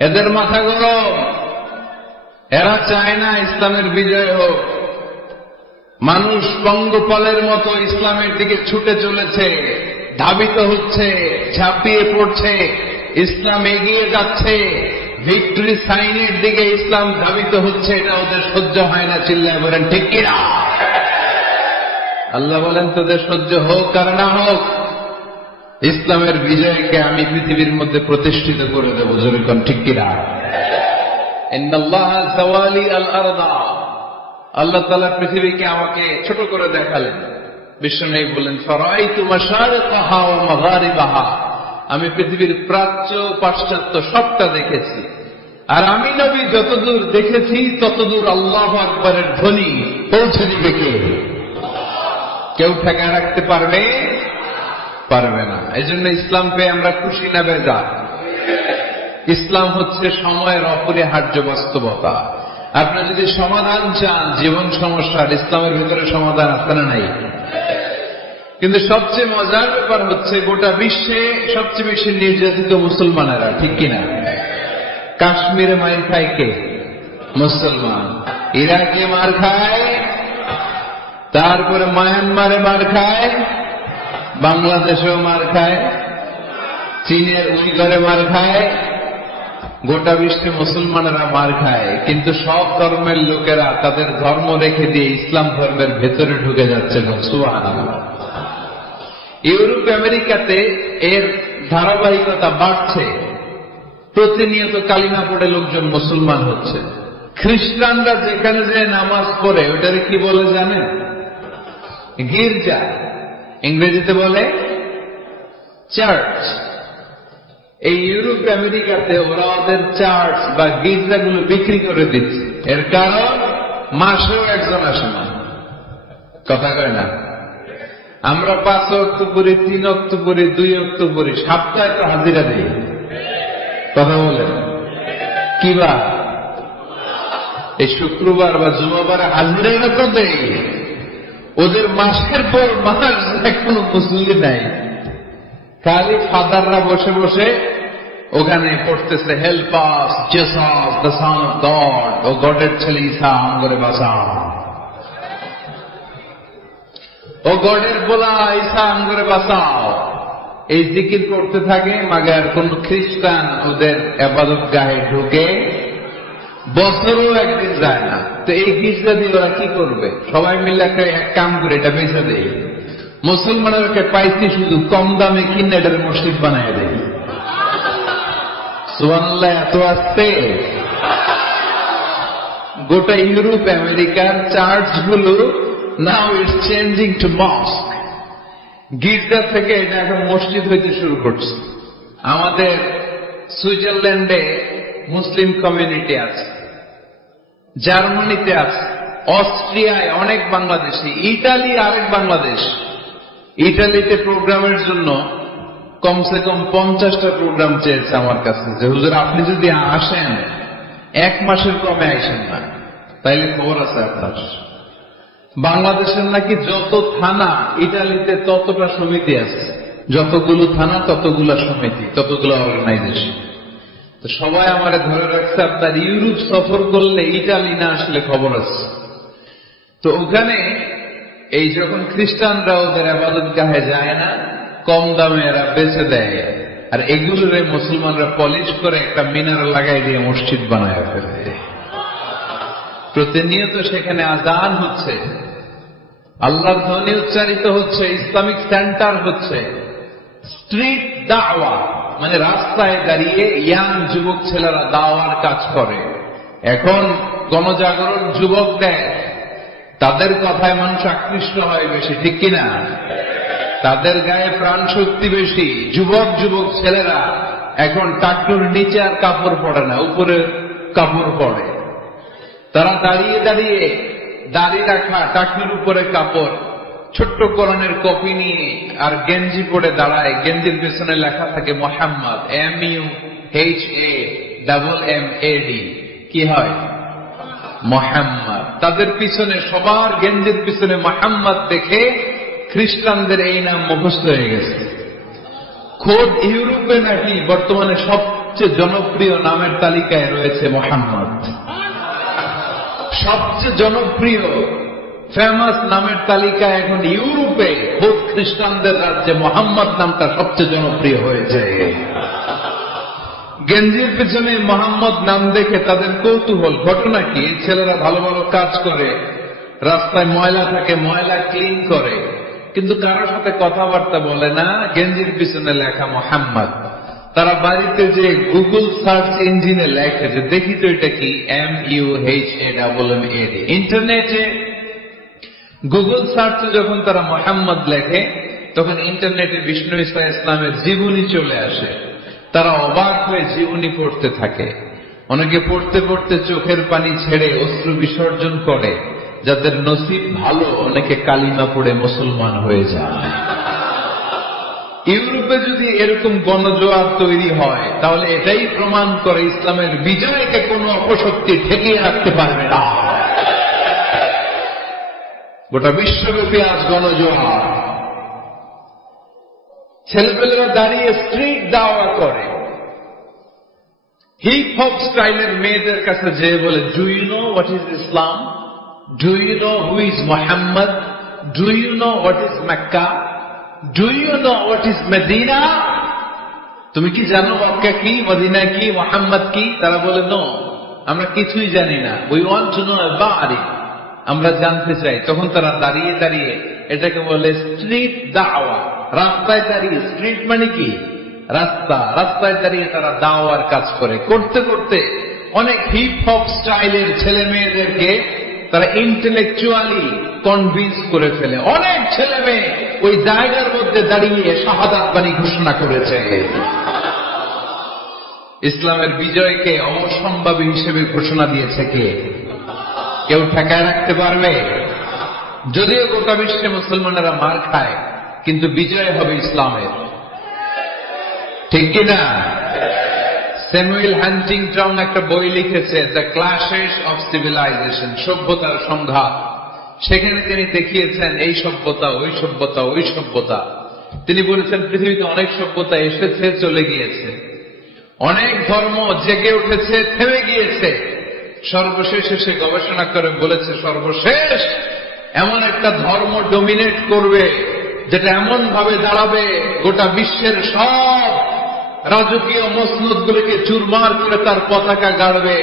এদের মাথা গরম। এরা চায় না ইসলামের বিজয় হোক। মানুষ পঙ্গপালের মতো ইসলামের দিকে ছুটে চলেছে, ধাবিত হচ্ছে, ঝাঁপিয়ে পড়ছে। ইসলাম এগিয়ে যাচ্ছে, ভিক্টরি সাইনের দিকে ইসলাম ধাবিত হচ্ছে। এটা ওদের সহ্য হয় না। চিল্লায় বলেন ঠিক কিনা? আল্লাহ বলেন, তোদের সহ্য হোক আর না হোক, ইসলামের বিজয়কে আমি পৃথিবীর মধ্যে প্রতিষ্ঠিত করে দেব। জোরে কোন ঠিক কিনা? ইন্নাল্লাহা যাওয়ালি আল আরদা। আল্লাহ তাআলা পৃথিবীকে আমাকে ছোট করে দেখালেন। বিশ্বনবী বলেন, ফারাইতু মাশারিকাহা ওয়া মাগারিবাহা। আমি পৃথিবীর প্রাচ্য পাশ্চাত্য সবটা দেখেছি, আর আমি নবী যতদূর দেখেছি ততদূর আল্লাহু আকবারের ধ্বনি পৌঁছে দিবে কে? কেউ ঠেকায় রাখতে পারবে? পারবে না। এই জন্য ইসলাম পেয়ে আমরা খুশি না বেজার? ইসলাম হচ্ছে সময়ের অপরিহার্য বাস্তবতা। আপনি যদি সমাধান চান জীবন সমস্যার, ইসলামের ভিতরে সমাধান আছে না নাই? কিন্তু সবচেয়ে মজার ব্যাপার হচ্ছে, গোটা বিশ্বে সবচেয়ে বেশি নির্যাতিত মুসলমানেরা, ঠিক কিনা? কাশ্মীরে মার খায় কে? মুসলমান। ইরাকে মার খায়, তারপরে মায়ানমারে মার খায়, বাংলাদেশেও মার খায়, চীনের উইঘরে মার খায়, গোটা বিশ্বে মুসলমানেরা মার খায়। কিন্তু সব ধর্মের লোকেরা তাদের ধর্ম রেখে দিয়ে ইসলাম ধর্মের ভেতরে ঢুকে যাচ্ছে। সুবহানাল্লাহ। ইউরোপ আমেরিকাতে এর ধারাবাহিকতা বাড়ছে, প্রতিনিয়ত কালিমা পড়ে লোকজন মুসলমান হচ্ছে। খ্রিস্টানরা যেখানে যে নামাজ পড়ে ওটারে কি বলে জানেন? গির্জা। ইংরেজিতে বলে চার্চ। এই ইউরোপ আমেরিকাতে ওরা ওদের চার্চ বা গির্জাগুলো বিক্রি করে দিচ্ছে। এর কারণ মাসেও একজন আসে না। কথা কয় না? আমরা 5 ওয়াক্ত পড়ি, 3 ওয়াক্ত পড়ি, 2 ওয়াক্ত পড়ি, সপ্তাহে তো হাজিরা দিই। কথা বলেন কি বা? এই শুক্রবার বা জুমাবারে হাজিরাই না তো দেই। ওদের মাসের পর মাস কোনো মুসলিম নাই, খালি ফাদাররা বসে বসে ওখানে পড়তেছে, help us Jesus the son of God, ও গডের ছেলে ঈসা আমগরে বাঁচাও, ও গডের বলা ঈসা আমগরে বাঁচাও। এই জিকির করতে থাকে। মাগার কোন খ্রিস্টান ওদের ইবাদত গাহে ঢুকে বছরও একদিন যায় না। তো এই গির্জা দিয়ে ওরা কি করবে? সবাই মিলে এক কাম করে এটা বেঁচে দেয়। মুসলমানদেরকে পাইছি শুধু কম দামে কিনে এটার মসজিদ বানায় দেয়। সুবহানাল্লাহ, এত আসতে গোটা ইউরোপ আমেরিকার চার্চগুলো now it's changing to mosque. গির্জা থেকে এটা এখন মসজিদ হইতে শুরু করছে। আমাদের সুইজারল্যান্ডে মুসলিম কমিউনিটি আছে, জার্মানিতে আছে, অস্ট্রিয়ায় অনেক বাংলাদেশি, ইটালি আরেক বাংলাদেশ। ইটালিতে প্রোগ্রামের জন্য কমসে কম 50টা প্রোগ্রাম চেয়েছে আমার কাছে, যে হুজুর আপনি যদি আসেন 1 মাসের কমে আইসেন না, তাইলে খবর আছে আপনার। বাংলাদেশের নাকি যত থানা ইটালিতে ততটা সমিতি আছে, যতগুলো থানা ততগুলা সমিতি, ততগুলো অর্গানাইজেশন। তো সবাই আমারে ধরে রাখছে আপনার ইউরোপ সফর করলে ইটালি না আসলে খবর আছে। তো ওখানে এই যখন খ্রিস্টানরা ওদের ইবাদতগাহে যায় না, কম দামে এরা বেচে দেয়, আর এগুলোর মুসলমানরা পলিশ করে একটা মিনার লাগাই দিয়ে মসজিদ বানায় ফেলে। প্রতিনিয়ত সেখানে আযান হচ্ছে, আল্লাহর ধ্বনি উচ্চারিত হচ্ছে, ইসলামিক সেন্টার হচ্ছে, স্ট্রিট দাওয়া মানে রাস্তায় দাঁড়িয়ে ইয়াং যুবক ছেলেরা দাওয়ার কাজ করে। এখন গণজাগরণ যুবক দেয়, তাদের কথায় মানুষ আকৃষ্ট হয় বেশি, ঠিক কিনা? তাদের গায়ে প্রাণ শক্তি বেশি। যুবক যুবক ছেলেরা এখন টাকটুর নিচে আর কাপড় পরে না, উপরে কাপড় পরে। তারা দাঁড়িয়ে দাঁড়িয়ে দাড়ি রাখা, টাকটুর উপরে কাপড়, ছোট্ট কোরআনের কপি নিয়ে আর গেঞ্জি পরে দাঁড়ায়। গেঞ্জির পেছনে লেখা থাকে মোহাম্মদ, MUHAMMAD। কি হয়? মোহাম্মদ। তাদের পিছনে, সবার গেঞ্জির পিছনে মোহাম্মদ দেখে খ্রিস্টানদের এই নাম মুখস্থ হয়ে গেছে। খোদ ইউরোপে নাকি বর্তমানে সবচেয়ে জনপ্রিয় নামের তালিকায় রয়েছে মোহাম্মদ। সবচেয়ে জনপ্রিয় ফেমাস নামের তালিকায় এখন ইউরোপে খোদ খ্রিস্টানদের রাজ্যে মোহাম্মদ নামটা সবচেয়ে জনপ্রিয় হয়েছে। গেঞ্জির পিছনে মোহাম্মদ নাম দেখে তাদের কৌতূহল। ঘটনা কি? ছেলেরা ভালো ভালো কাজ করে, রাস্তায় ময়লা থাকে, ময়লা ক্লিন করে, কিন্তু কারোর সাথে কথাবার্তা বলে না। গেঞ্জির পিছনে লেখা মোহাম্মদ। তারা বাড়িতে যে গুগল সার্চ ইঞ্জিনে লেখে যে দেখি তো এটা কি, MUHAMMAD। ইন্টারনেটে গুগল সার্চে যখন তারা মোহাম্মদ লেখে, তখন ইন্টারনেটে বিষ্ণু ঈসা ইসলামের জীবনী চলে আসে। তারা অবাক হয়ে জীবনী পড়তে থাকে। অনেকে পড়তে পড়তে চোখের পানি ছেড়ে অশ্রু বিসর্জন করে। যাদের নসিব ভালো, অনেকে কালিমা পড়ে মুসলমান হয়ে যায়। ইউরোপে যদি এরকম গণজোয়ার তৈরি হয়, তাহলে এটাই প্রমাণ করে ইসলামের বিজয়কে কোনো অপশক্তি ঠেকিয়ে রাখতে পারবে না। গোটা বিশ্বব্যাপী আজ গণজোয়ার। ছেলেপেলেরা দাঁড়িয়ে স্ট্রিট দাওয়া করে। হিপ হপ স্টাইলের মেয়েদের কাছে যেয়ে বলে, do you know what is Islam? Do you know who is Muhammad? Do you know what is Mecca? Do you know what is Medina? তুমি কি জানো মক্কা কি, মদিনা কি, মোহাম্মদ কি? তারা বলে, নো, আমরা কিছুই জানি না। We want to know about it, আমরা জানতে চাই। তখন তারা দাঁড়িয়ে দাঁড়িয়ে, এটাকে বলে স্ট্রিট দাওয়া। রাস্তায় দাঁড়িয়ে, স্ট্রিট মানে কি? রাস্তা। রাস্তায় দাঁড়িয়ে তারা দাওয়ার কাজ করে। করতে করতে অনেক হিপ হপ স্টাইলের ছেলে মেয়েদেরকে তারা ইন্টেলেকচুয়ালি কনভিন্স করে ফেলে। অনেক ছেলে মেয়ে ওই জায়গার মধ্যে দাঁড়িয়ে শাহাদাত বাণী ঘোষণা করেছে। ইসলামের বিজয়কে অসম্ভাবী হিসেবে ঘোষণা দিয়েছে কে? কেউ ঠেকায় রাখতে পারবে? যদিও গোটা বিশ্বে মুসলমানেরা মার খায়, কিন্তু বিজয় হবে ইসলামের, ঠিক কিনা? স্যামুয়েল হান্টিংটন একটা বই লিখেছে, দ্য ক্ল্যাশেস অফ সিভিলাইজেশন, সভ্যতার সংঘাত। সেখানে তিনি দেখিয়েছেন এই সভ্যতা, ওই সভ্যতা, ওই সভ্যতা। তিনি বলেছেন পৃথিবীতে অনেক সভ্যতা এসেছে, চলে গিয়েছে, অনেক ধর্ম জেগে উঠেছে, থেমে গিয়েছে। সর্বশেষ এসে গবেষণা করে বলেছে, সর্বশেষ এমন একটা ধর্ম ডমিনেট করবে, যেটা এমন ভাবে দাঁড়াবে গোটা বিশ্বের সব রাজকীয় মসনদগুলিকে চুরমার করে তার পতাকা গাড়বে,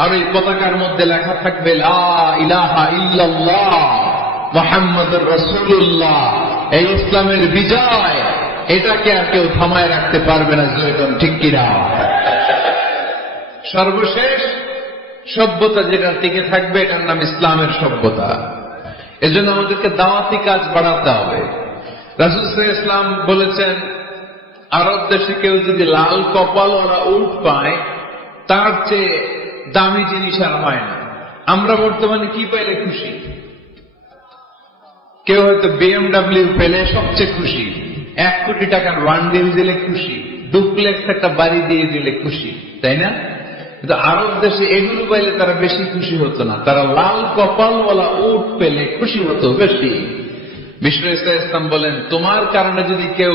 আর ওই পতাকার মধ্যে লেখা থাকবে লা ইলাহা ইল্লাল্লাহ মুহাম্মাদুর রাসূলুল্লাহ। এই ইসলামের বিজয়, এটাকে আর কেউ থামায় রাখতে পারবে না। জয়গণ ঠিক কিনা? সর্বশেষ সভ্যতা যেটা টিকে থাকবে, এটার নাম ইসলামের সভ্যতা। এজন্য আমাদেরকে দাওয়াতি কাজ বাড়াতে হবে। রাসূল সাল্লাল্লাহু আলাইহি ওয়াসাল্লাম বলেছেন, আরব দেশে কেউ যদি লাল কপাল ওরা উট পায়, তার চেয়ে দামি জিনিস আর হয় না। আমরা বর্তমানে কি পাইলে খুশি? কেউ হয়তো BMW পেলে সবচেয়ে খুশি, 1 কোটি টাকার বান্ডিল দিলে খুশি, ডুপ্লেক্স একটা বাড়ি দিয়ে দিলে খুশি, তাই না? কিন্তু আরব দেশে এগুলো পাইলে তারা বেশি খুশি হতো না, তারা লাল কপালওয়ালা উট পেলে খুশি হতো বেশি। বিষ্ণু ইসলাম বলেন, তোমার কারণে যদি কেউ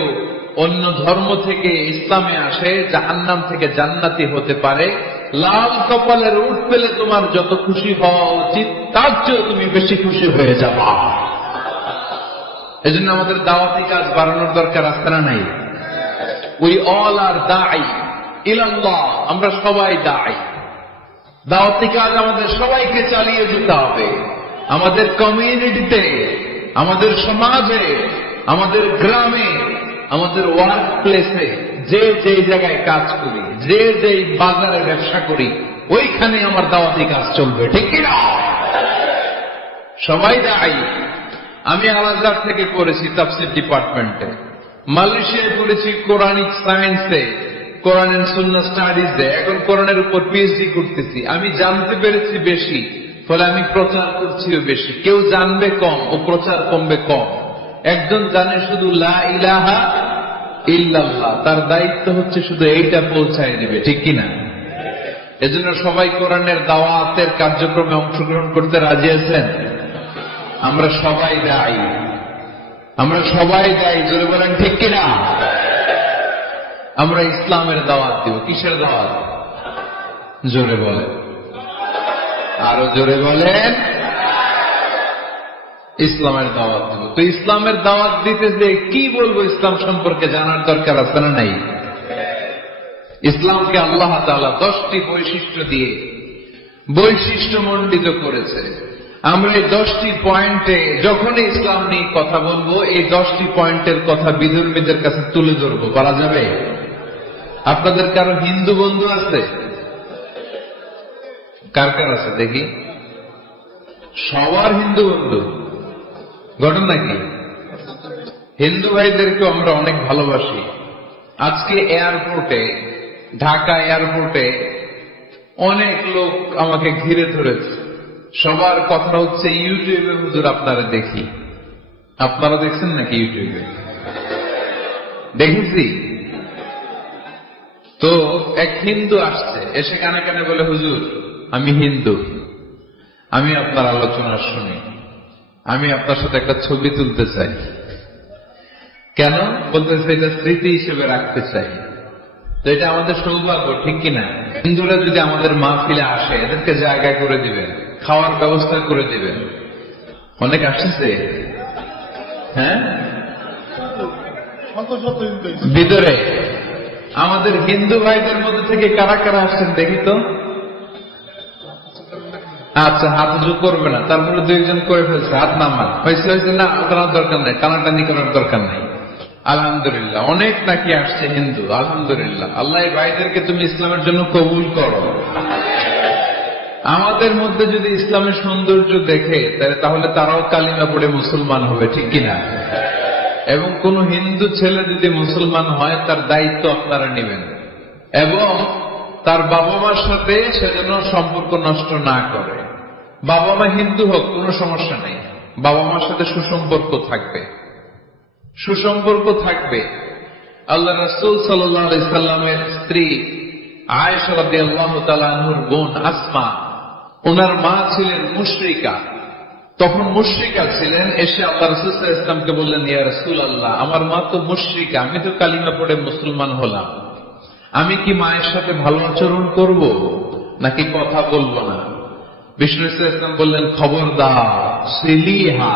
অন্য ধর্ম থেকে ইসলামে আসে, জাহান্নাম থেকে জান্নাতি হতে পারে, লাল কপালের উট পেলে তোমার যত খুশি হওয়া উচিত তার চেয়েও তুমি বেশি খুশি হয়ে যাবা। এজন্য আমাদের দাওয়াতি কাজ বাড়ানোর দরকার আছে না নাই? উই অল আর দাঈ ইলাল্লাহ, আমরা সবাই দাঈ। দাওয়াতি কাজ আমাদের সবাইকে চালিয়ে যেতে হবে। আমাদের কমিউনিটিতে, আমাদের সমাজে, আমাদের গ্রামে, আমাদের ওয়ার্ক প্লেসে, যে যেই জায়গায় কাজ করি, যে যেই বাজারে ব্যবসা করি, ওইখানে আমার দাওয়াতি কাজ চলবে, ঠিক কিনা? সবাই দায়ী। আমি আল-আজহার থেকে করেছি তাফসীর ডিপার্টমেন্টে, মালয়েশিয়ায় করেছি কোরআনিক সায়েন্সে, কোরআন এন্ড সুন্নাহ স্টাডিজে, এখন কোরআনের উপর পিএইচডি করতেছি। আমি জানতে পেরেছি বেশি, ফলে আমি প্রচার করছিও বেশি। কেউ জানবে কম ও প্রচার কমবে কম। একজন জানে শুধু লা ইলাহা ইল্লাল্লাহ, তার দায়িত্ব হচ্ছে শুধু এইটা পৌঁছায় দিবে, ঠিক কিনা? এজন্য সবাই কোরআনের দাওয়াতের কার্যক্রমে অংশগ্রহণ করতে রাজি আছেন? আমরা সবাই দায়ী, আমরা সবাই দায়ী। জোরে বলেন ঠিক কিনা? আমরা ইসলামের দাওয়াত দিব। কিসের দাওয়াত? জোরে বলেন, আরো জোরে বলেন। ইসলামের দাওয়াত দিব। তো ইসলামের দাওয়াত দিতে যে কি বলবো, ইসলাম সম্পর্কে জানার দরকার আছে না নাই? ইসলামকে আল্লাহ তাআলা 10টি বৈশিষ্ট্য দিয়ে বৈশিষ্ট্যমণ্ডিত করেছে। আমরা এই 10টি পয়েন্টে যখনই ইসলাম নিয়ে কথা বলবো, এই 10টি পয়েন্টের কথা বিধর্মীদের কাছে তুলে ধরবো। পারা যাবে? আপনাদের কারো হিন্দু বন্ধু আছে? কার কার আছে দেখি? সবার হিন্দু বন্ধু। ঘটনা কি? হিন্দু ভাইদেরকেও আমরা অনেক ভালোবাসি। আজকে এয়ারপোর্টে, ঢাকা এয়ারপোর্টে অনেক লোক আমাকে ঘিরে ধরেছে। সবার কথা হচ্ছে ইউটিউবে হুজুর আপনারা দেখি। আপনারা দেখছেন নাকি ইউটিউবে? দেখেছি তো। এক হিন্দু আসছে, এসে কানে কানে বলে, হুজুর আমি হিন্দু, আমি আপনার আলোচনা শুনি, আমি আপনার সাথে একটা ছবি তুলতে চাই। কেন? বলতেছে এটা স্মৃতি হিসেবে রাখতে চাই। তো এটা আমাদের সৌভাগ্য, ঠিক কিনা? হিন্দুরা যদি আমাদের মাহফিলে আসে, এদেরকে জায়গায় করে দিবেন, খাওয়ার ব্যবস্থা করে দিবেন। অনেক আসছে, হ্যাঁ, ভিতরে। আমাদের হিন্দু ভাইদের মধ্যে থেকে কারা কারা আসছেন দেখি তো। আচ্ছা, হাত উঁচু করবে না, তারপরে 2 জন করে ফেলছে, হাত নামান। হয়েছে হয়েছে না, করার দরকার নাই, টানাটানি করার দরকার নাই। আলহামদুলিল্লাহ, অনেক নাকি আসছে হিন্দু। আলহামদুলিল্লাহ, আল্লাহ এই ভাইদেরকে তুমি ইসলামের জন্য কবুল করো। আমাদের মধ্যে যদি ইসলামের সৌন্দর্য দেখে, তাহলে তারাও কালিমা পড়ে মুসলমান হবে, ঠিক কিনা? এবং কোন হিন্দু ছেলে যদি মুসলমান হয়, তার দায়িত্ব আপনারা নেবেন, এবং তার বাবা মার সাথে সেজন্য সম্পর্ক নষ্ট না করে। বাবা মা হিন্দু হোক, কোনো সমস্যা নেই, বাবা মার সাথে সুসম্পর্ক থাকবে, সুসম্পর্ক থাকবে। আল্লাহ রাসূল সাল্লাল্লাহু আলাইহি সাল্লামের স্ত্রী আয়েশা রাদিয়াল্লাহু তাআলা আনহার বোন আসমা, ওনার মা ছিলেন মুশরিকা। তখন মুশরিকা ছিলেন, এসে আল্লাহ রাসূল সাল্লাল্লাহু আলাইহি ওয়াসাল্লামকে বললেন, ইয়া রাসূলুল্লাহ, আমার মা তো মুশরিকা, আমি তো কালিমা পড়ে মুসলমান হলাম, আমি কি মায়ের সাথে ভালো আচরণ করব নাকি কথা বলবো না? বিষ্ণু সাল্লাল্লাহু আলাইহি ওয়াসাল্লাম বললেন, খবরদার, সিলিহা,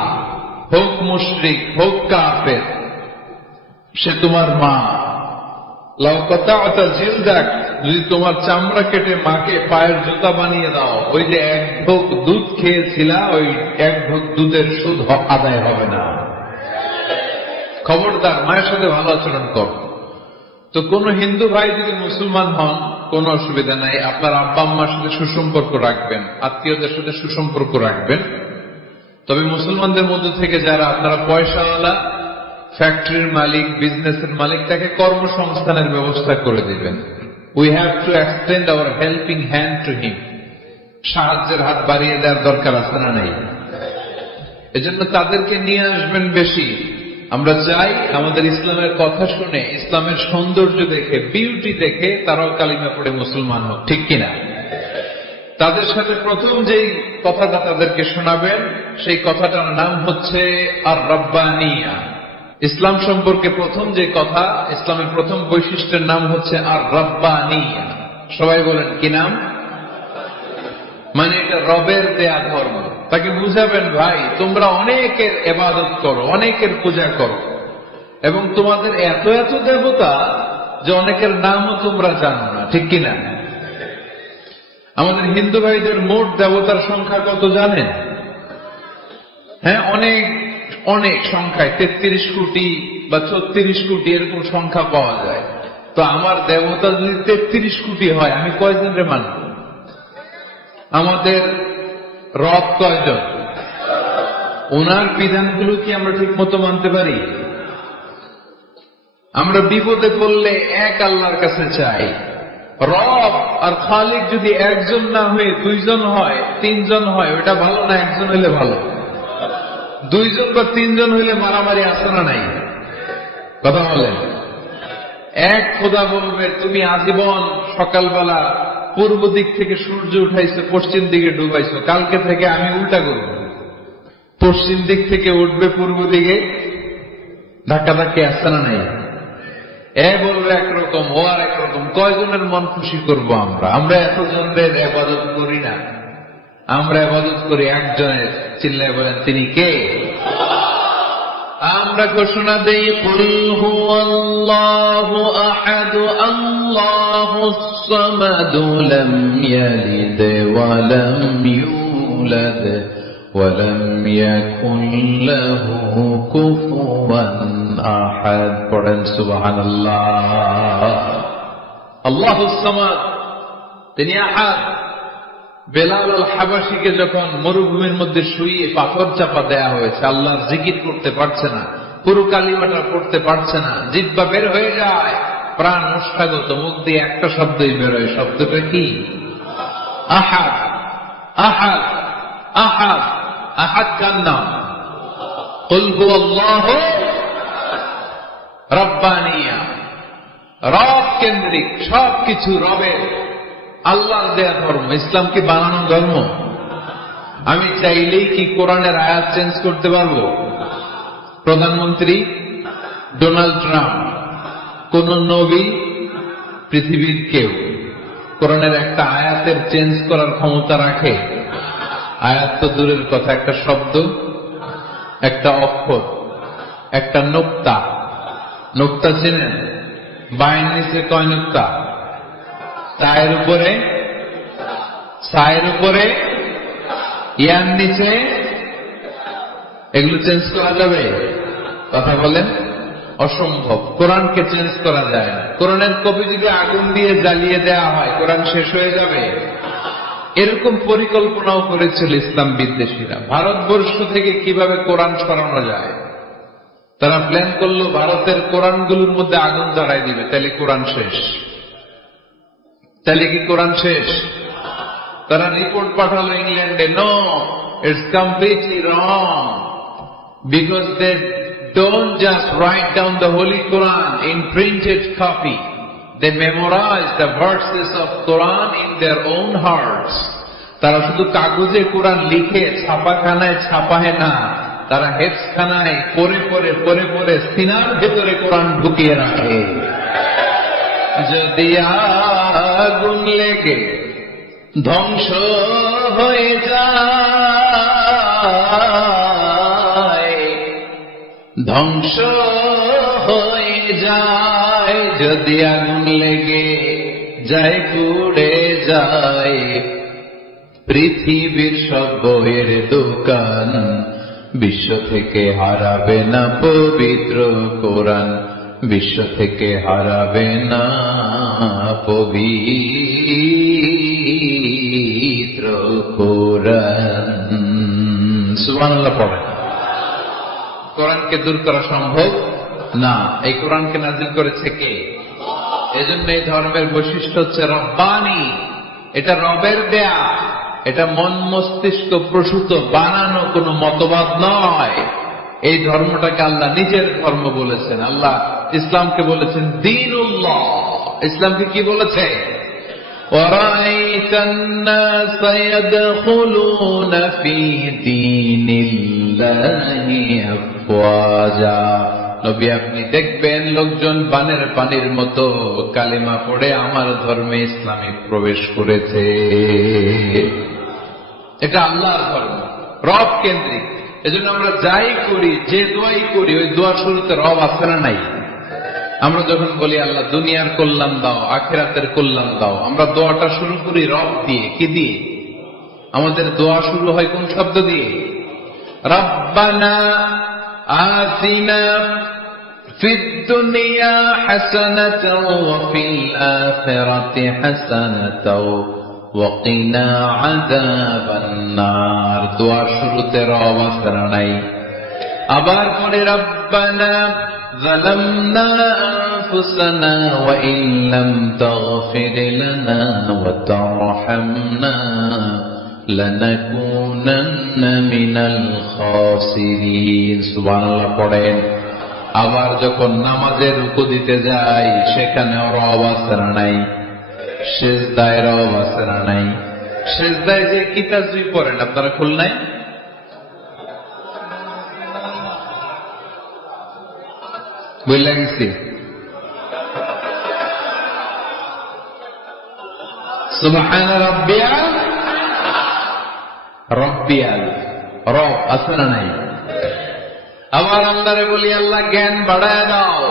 হোক মুশরিক হোক কাফের, সে তোমার মা, লাউ কাতা'তা জিলদাক, যদি তোমার চামড়া কেটে মাকে পায়ের জুতা বানিয়ে দাও, ওই যে এক ঢোক দুধ খেয়েছিলা, ওই এক ঢোক দুধের সুদ আদায় হবে না। খবরদার, মায়ের সাথে ভালো আচরণ কর। তো কোন হিন্দু ভাই যদি মুসলমান হন, কোন অসুবিধা নাই, আপনার আব্বা আম্মার সাথে সুসম্পর্ক রাখবেন, আত্মীয়দের সাথে সুসম্পর্ক রাখবেন। তবে মুসলমানদের মধ্যে থেকে যারা আপনারা পয়সাওয়ালা, ফ্যাক্টরির মালিক, বিজনেসের মালিক, তাকে কর্মসংস্থানের ব্যবস্থা করে দিবেন। We have to extend hour helping hand to him. সাহায্যের হাত বাড়িয়ে দেওয়ার দরকার আছে না নাই? এজন্য তাদেরকে নিয়ে আসবেন বেশি। আমরা চাই আমাদের ইসলামের কথা শুনে, ইসলামের সৌন্দর্য দেখে, বিউটি দেখে তারাও কালিমা পড়ে মুসলমান হোক, ঠিক কিনা? তাদের সাথে প্রথম যেই কথাটা তাদেরকে শোনাবেন, সেই কথাটার নাম হচ্ছে আর রাব্বানিয়া। ইসলাম সম্পর্কে প্রথম যে কথা, ইসলামের প্রথম বৈশিষ্ট্যের নাম হচ্ছে আর রাব্বানিয়া। সবাই বলেন কি নাম? মানে এটা রবের দেয়া ধর্ম। তাকে বুঝাবেন, ভাই তোমরা অনেকের ইবাদত করো, অনেকের পূজা করো, এবং তোমাদের এত এত দেবতা যে অনেকের নামও তোমরা জানো না, ঠিক কিনা? আমাদের হিন্দু ভাইদের মোট দেবতার সংখ্যা কত জানেন? হ্যাঁ, অনেক অনেক সংখ্যায়, 33 কোটি বা 34 কোটি এরকম সংখ্যা পাওয়া যায়। তো আমার দেবতা যদি 33 কোটি হয়, আমি কয়জনের মানব? আমাদের রব কয়জন? ওনার বিধানগুলো কি আমরা ঠিক মতো মানতে পারি? আমরা বিপদে পড়লে এক আল্লাহর কাছে চাই। রব আর খালিক যদি একজন না হয়ে দুইজন হয়, তিনজন হয়, ওটা ভালো না একজন হইলে ভালো? দুইজন বা তিনজন হইলে মারামারি আছে না নাই? কথা বলেন। এক খোদা বলবে, তুমি আজীবন সকালবেলা পূর্ব দিক থেকে সূর্য উঠাইছো, পশ্চিম দিকে ডুবাইছো, কালকে থেকে আমি উল্টা করব, পশ্চিম দিক থেকে উঠবে পূর্ব দিকে। ধাক্কাধাক্কি আসছে না নাই? এ বলবে একরকম, ও আর একরকম। কয়জনের মন খুশি করবো আমরা? আমরা এতজনের ইবাদত করি না, আমরা ইবাদত করি একজনের। চিল্লায় বলেন, তিনি কে? আমরা ঘোষণা দেই, কুল হুয়াল্লাহু আহাদ আল্লাহুস সামাদ লাম ইয়ালিদ ওয়া লাম ইউলাদ ওয়া লাম ইয়াকুন লাহু কুফুওয়ান আহাদ। পড়েন সুবহানাল্লাহ। আল্লাহুস সামাদ, তিনি আহাদ। বেলাল আল হাবাসীকে যখন মরুভূমির মধ্যে শুইয়ে পাথর চাপা দেয়া হয়েছে, আল্লাহর জিকির করতে পারছে না, পুরো কালিমাটা পড়তে পারছে না, জিহ্বা বের হয়ে যায়, প্রাণ মুষ্ঠাগত, মুখ দিয়ে একটা শব্দই বেরোয়। শব্দটা কি? আহাদ। আহাদ, আহাদ, আহাদ কার নাম? কুল হুয়াল্লাহু রাব্বানিয়া। রব কেন্দ্রিক, সবকিছু রবের, আল্লাহর দেয়া ধর্ম। ইসলাম কি বানানো ধর্ম? আমি চাইলেই কি কোরআনের আয়াত চেঞ্জ করতে পারবো? প্রধানমন্ত্রী ডোনাল্ড ট্রাম্প, কোন নবী, পৃথিবীর কেউ কোরআনের একটা আয়াতের চেঞ্জ করার ক্ষমতা রাখে? আয়াত তো দূরের কথা, একটা শব্দ, একটা অক্ষর, একটা নোক্তা। নোক্তা চেনেন? বায়ের নিচে কয় নোক্তা? সায়ের উপরে, সায়ের উপরে, ইয়ার নিচে। এগুলো চেঞ্জ করা যাবে? কথা বলেন। অসম্ভব। কোরআনকে চেঞ্জ করা যায় না। কোরআনের কপি যদি আগুন দিয়ে জ্বালিয়ে দেওয়া হয়, কোরআন শেষ হয়ে যাবে। এরকম পরিকল্পনাও করেছিল ইসলাম বিদ্বেষীরা, ভারতবর্ষ থেকে কিভাবে কোরআন সরানো যায়। তারা প্ল্যান করলো ভারতের কোরআনগুলোর মধ্যে আগুন জ্বালাই দিবে, তাহলে কোরআন শেষ। তাহলে কি কোরআন শেষ? তারা রিপোর্ট পাঠালো ইংল্যান্ডে, no, it's completely wrong, because they don't just write down the Holy Quran in printed copy. They memorize the verses of Quran in their own hearts. তারা শুধু কাগজে কোরআন লিখে ছাপাখানায় ছাপায় না, তারা হেফজখানায় পড়ে পড়ে পড়ে পড়ে সিনার ভেতরে কোরআন ঢুকিয়ে রাখে। যদি আগুন লেগে ধ্বংস হয়ে যায়, ধ্বংস হয়ে যায় যদি আগুন লেগে যায় পুড়ে যায় পৃথিবীর সব বইয়ের দোকান, বিশ্ব থেকে হারাবে না পবিত্র কোরআন, বিশ্ব থেকে হারাবে না পবিত্র কোরআন। সুবহানাল্লাহ পড়েন। কোরআনকে দূর করা সম্ভব না। এই কোরআনকে নাজিল করেছে কে? এজন্য এই ধর্মের বৈশিষ্ট্য হচ্ছে রব্বানি। এটা রবের দেয়া, এটা মন মস্তিষ্ক প্রসূত বানানো কোনো মতবাদ নয়। এই ধর্মটাকে আল্লাহ নিজের ধর্ম বলেছেন। আল্লাহ ইসলামকে বলেছেন দীনুল্লাহ। ইসলামকে কি বলেছে? وَرَأَيْتَ النَّاسَ يَدْخُلُونَ فِي دِينِ اللَّهِ أَفْوَاجًا। নবী আপনি দেখবেন লোকজন বানের পানির মতো কালিমা পড়ে আমার ধর্মে ইসলামে প্রবেশ করেছে। এটা আল্লাহর ধর্ম, রব কেন্দ্রিক। এজন্য আমরা যাই করি, যে দোয়াই করি, ওই দোয়ার শুরুতে রব আছে না নাই? আমরা যখন বলি আল্লাহ দুনিয়ার কল্যাণ দাও, আখিরাতের কল্যাণ দাও, আমরা দোয়াটা শুরু করি রব দিয়ে। কি দিয়ে? আমাদের দোয়া শুরু হয় কোন শব্দ দিয়ে? রব্বানা আতিনা ফিদ দুনিয়া হাসানাতাও ওয়া ফিল আখিরাতি হাসানাতাও ওয়া কিনা আযাবান নার। দোয়ার শুরুতে রব আছে না নাই? আবার পরে রব্বানা ظلمنا أنفسنا وإن لم تغفر لنا وترحمنا لنكونن من الخاسرين। সুবহানাল্লাহ পড়েন। আবার যখন নামাজের রুকু দিতে যাই সেখানেও রব আছে না নাই? সিজদায় রব আছে না নাই? সিজদায় যে কি তাসবিহ পড়েন আপনারা খুল নাই? বইলা গেছি। সুবহান রাব্বিয়াল রাব্বিয়াল, রব আছে না নাই? আবার আল্লাহরে বলি আল্লাহ জ্ঞান বাড়ায় দাও,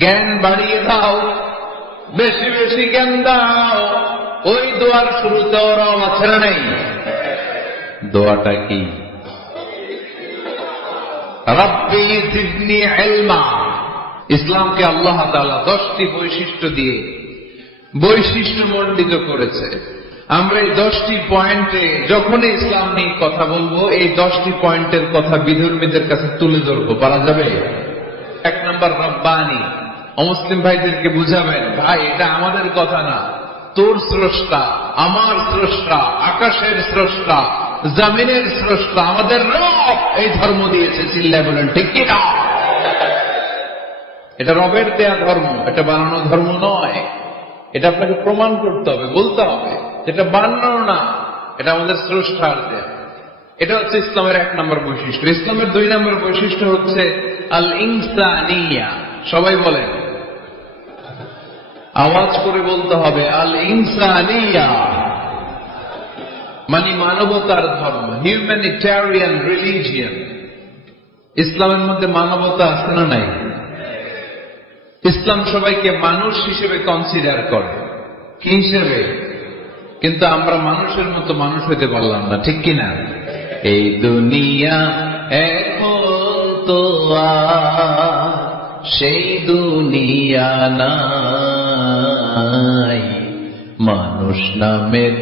জ্ঞান বাড়িয়ে দাও, বেশি বেশি জ্ঞান দাও। ওই দোয়ার শুরুতেও রব আছে না নাই? দোয়াটা কি? রব্বি জিদনি ইলমা। ইসলামকে আল্লাহ তাআলা 10টি বৈশিষ্ট্য দিয়ে বৈশিষ্ট্যমণ্ডিত করেছে। আমরা এই 10টি পয়েন্টে যখনই ইসলাম নিয়ে কথা বলবো, এই 10টি পয়েন্টের কথা বিধর্মীদের কাছে তুলে ধরবো। পারা যাবে? 1 নম্বর রব্বানি। অমুসলিম ভাইদেরকে বুঝাবেন, ভাই এটা আমাদের কথা না, তোর স্রষ্টা, আমার স্রষ্টা, আকাশের স্রষ্টা, জমিনের স্রষ্টা, আমাদের রব এই ধর্ম দিয়েছে। চিল্লায় বলেন ঠিক কি না? এটা রবের দেয়া ধর্ম, এটা বানানো ধর্ম নয়। এটা আপনাকে প্রমাণ করতে হবে, বলতে হবে যেটা বানানো না, এটা আমাদের স্রষ্টার দেয়া। এটা হচ্ছে ইসলামের 1 নম্বর বৈশিষ্ট্য। ইসলামের 2 নম্বর বৈশিষ্ট্য হচ্ছে আল ইনসানিয়া। সবাই বলেন, আওয়াজ করে বলতে হবে আল ইনসানিয়া, মানে মানবতার ধর্ম, হিউম্যানিটেরিয়ান রিলিজিয়ন। ইসলামের মধ্যে মানবতা আছে না নাই? ইসলাম সবাইকে মানুষ হিসেবে কনসিডার করে। কি হিসেবে? কিন্তু আমরা মানুষের মতো মানুষ হইতে পারলাম না, ঠিক কিনা? এই দুনিয়া এখন তো সেই দুনিয়া নাই, মানুষ নামের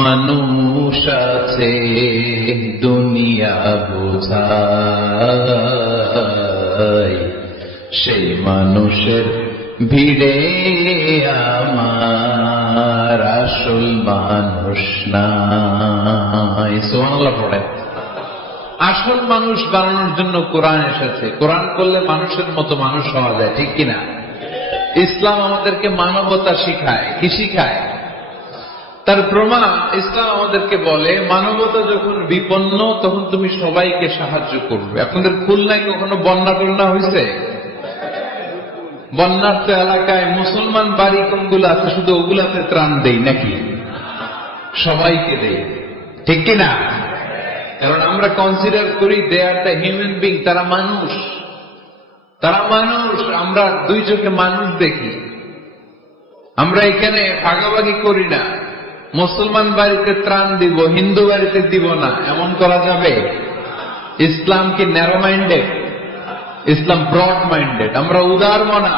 মানুষ আছে, দুনিয়া বোঝায়, সেই মানুষের ভিড়ে আমার আসল মানুষ নাই। সুবহানাল্লাহ পড়ে। আসল মানুষ বানানোর জন্য কোরআন এসেছে। কোরআন করলে মানুষের মতো মানুষ হওয়া যায়, ঠিক কিনা? ইসলাম আমাদেরকে মানবতা শিখায়। কি শিখায়? তার প্রমাণ ইসলাম আমাদেরকে বলে মানবতা যখন বিপন্ন তখন তুমি সবাইকে সাহায্য করবে। আপনাদের খুলনায় কখনো বন্যা টন্যা হয়েছে? বন্যার্থ এলাকায় মুসলমান বাড়ি কোনগুলো আছে শুধু ওগুলাতে ত্রাণ দেই নাকি? সবাইকে দেই, ঠিক কিনা? কারণ আমরা কনসিডার করি দে আর দ্য হিউম্যান বিং, তারা মানুষ, তারা মানুষ, আমরা দুই চোখে মানুষ দেখি। আমরা এখানে ভাগাভাগি করি না। মুসলমান বাড়িতে ত্রাণ দিব, হিন্দু বাড়িতে দিব না, এমন করা যাবে? ইসলাম কি ন্যারো মাইন্ডেড? ইসলাম ব্রড মাইন্ডেড। আমরা উদার মনা।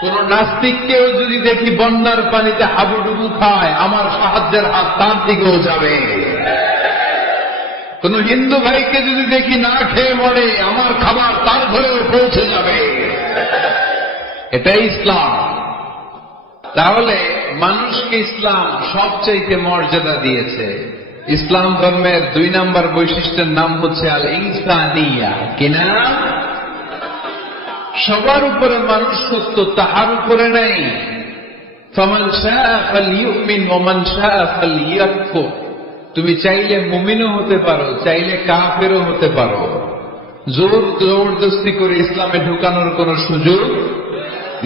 কোন নাস্তিককেও যদি দেখি বন্যার পানিতে হাবুডুবু খায়, আমার সাহায্যের হাত তার দিকেও যাবে। কোন হিন্দু ভাইকে যদি দেখি না খেয়ে মরে, আমার খাবার তার ঘরেও পৌঁছে যাবে। এটাই ইসলাম। তাহলে মানুষকে ইসলাম সবচাইতে মর্যাদা দিয়েছে। ইসলাম ধর্মের 2 নম্বর বৈশিষ্ট্যের নাম হচ্ছে আল ইনসানিয়া। কিনা? সবার উপরে মানুষত্ব, তাহার উপরে নাই। ফামান শাআ ফালইউমিন ওয়া মান শাআ ফালইয়াকফুর। তুমি চাইলে মুমিনও হতে পারো, চাইলে কাফেরও হতে পারো। জবরদস্তি করে ইসলামে ঢুকানোর কোন সুযোগ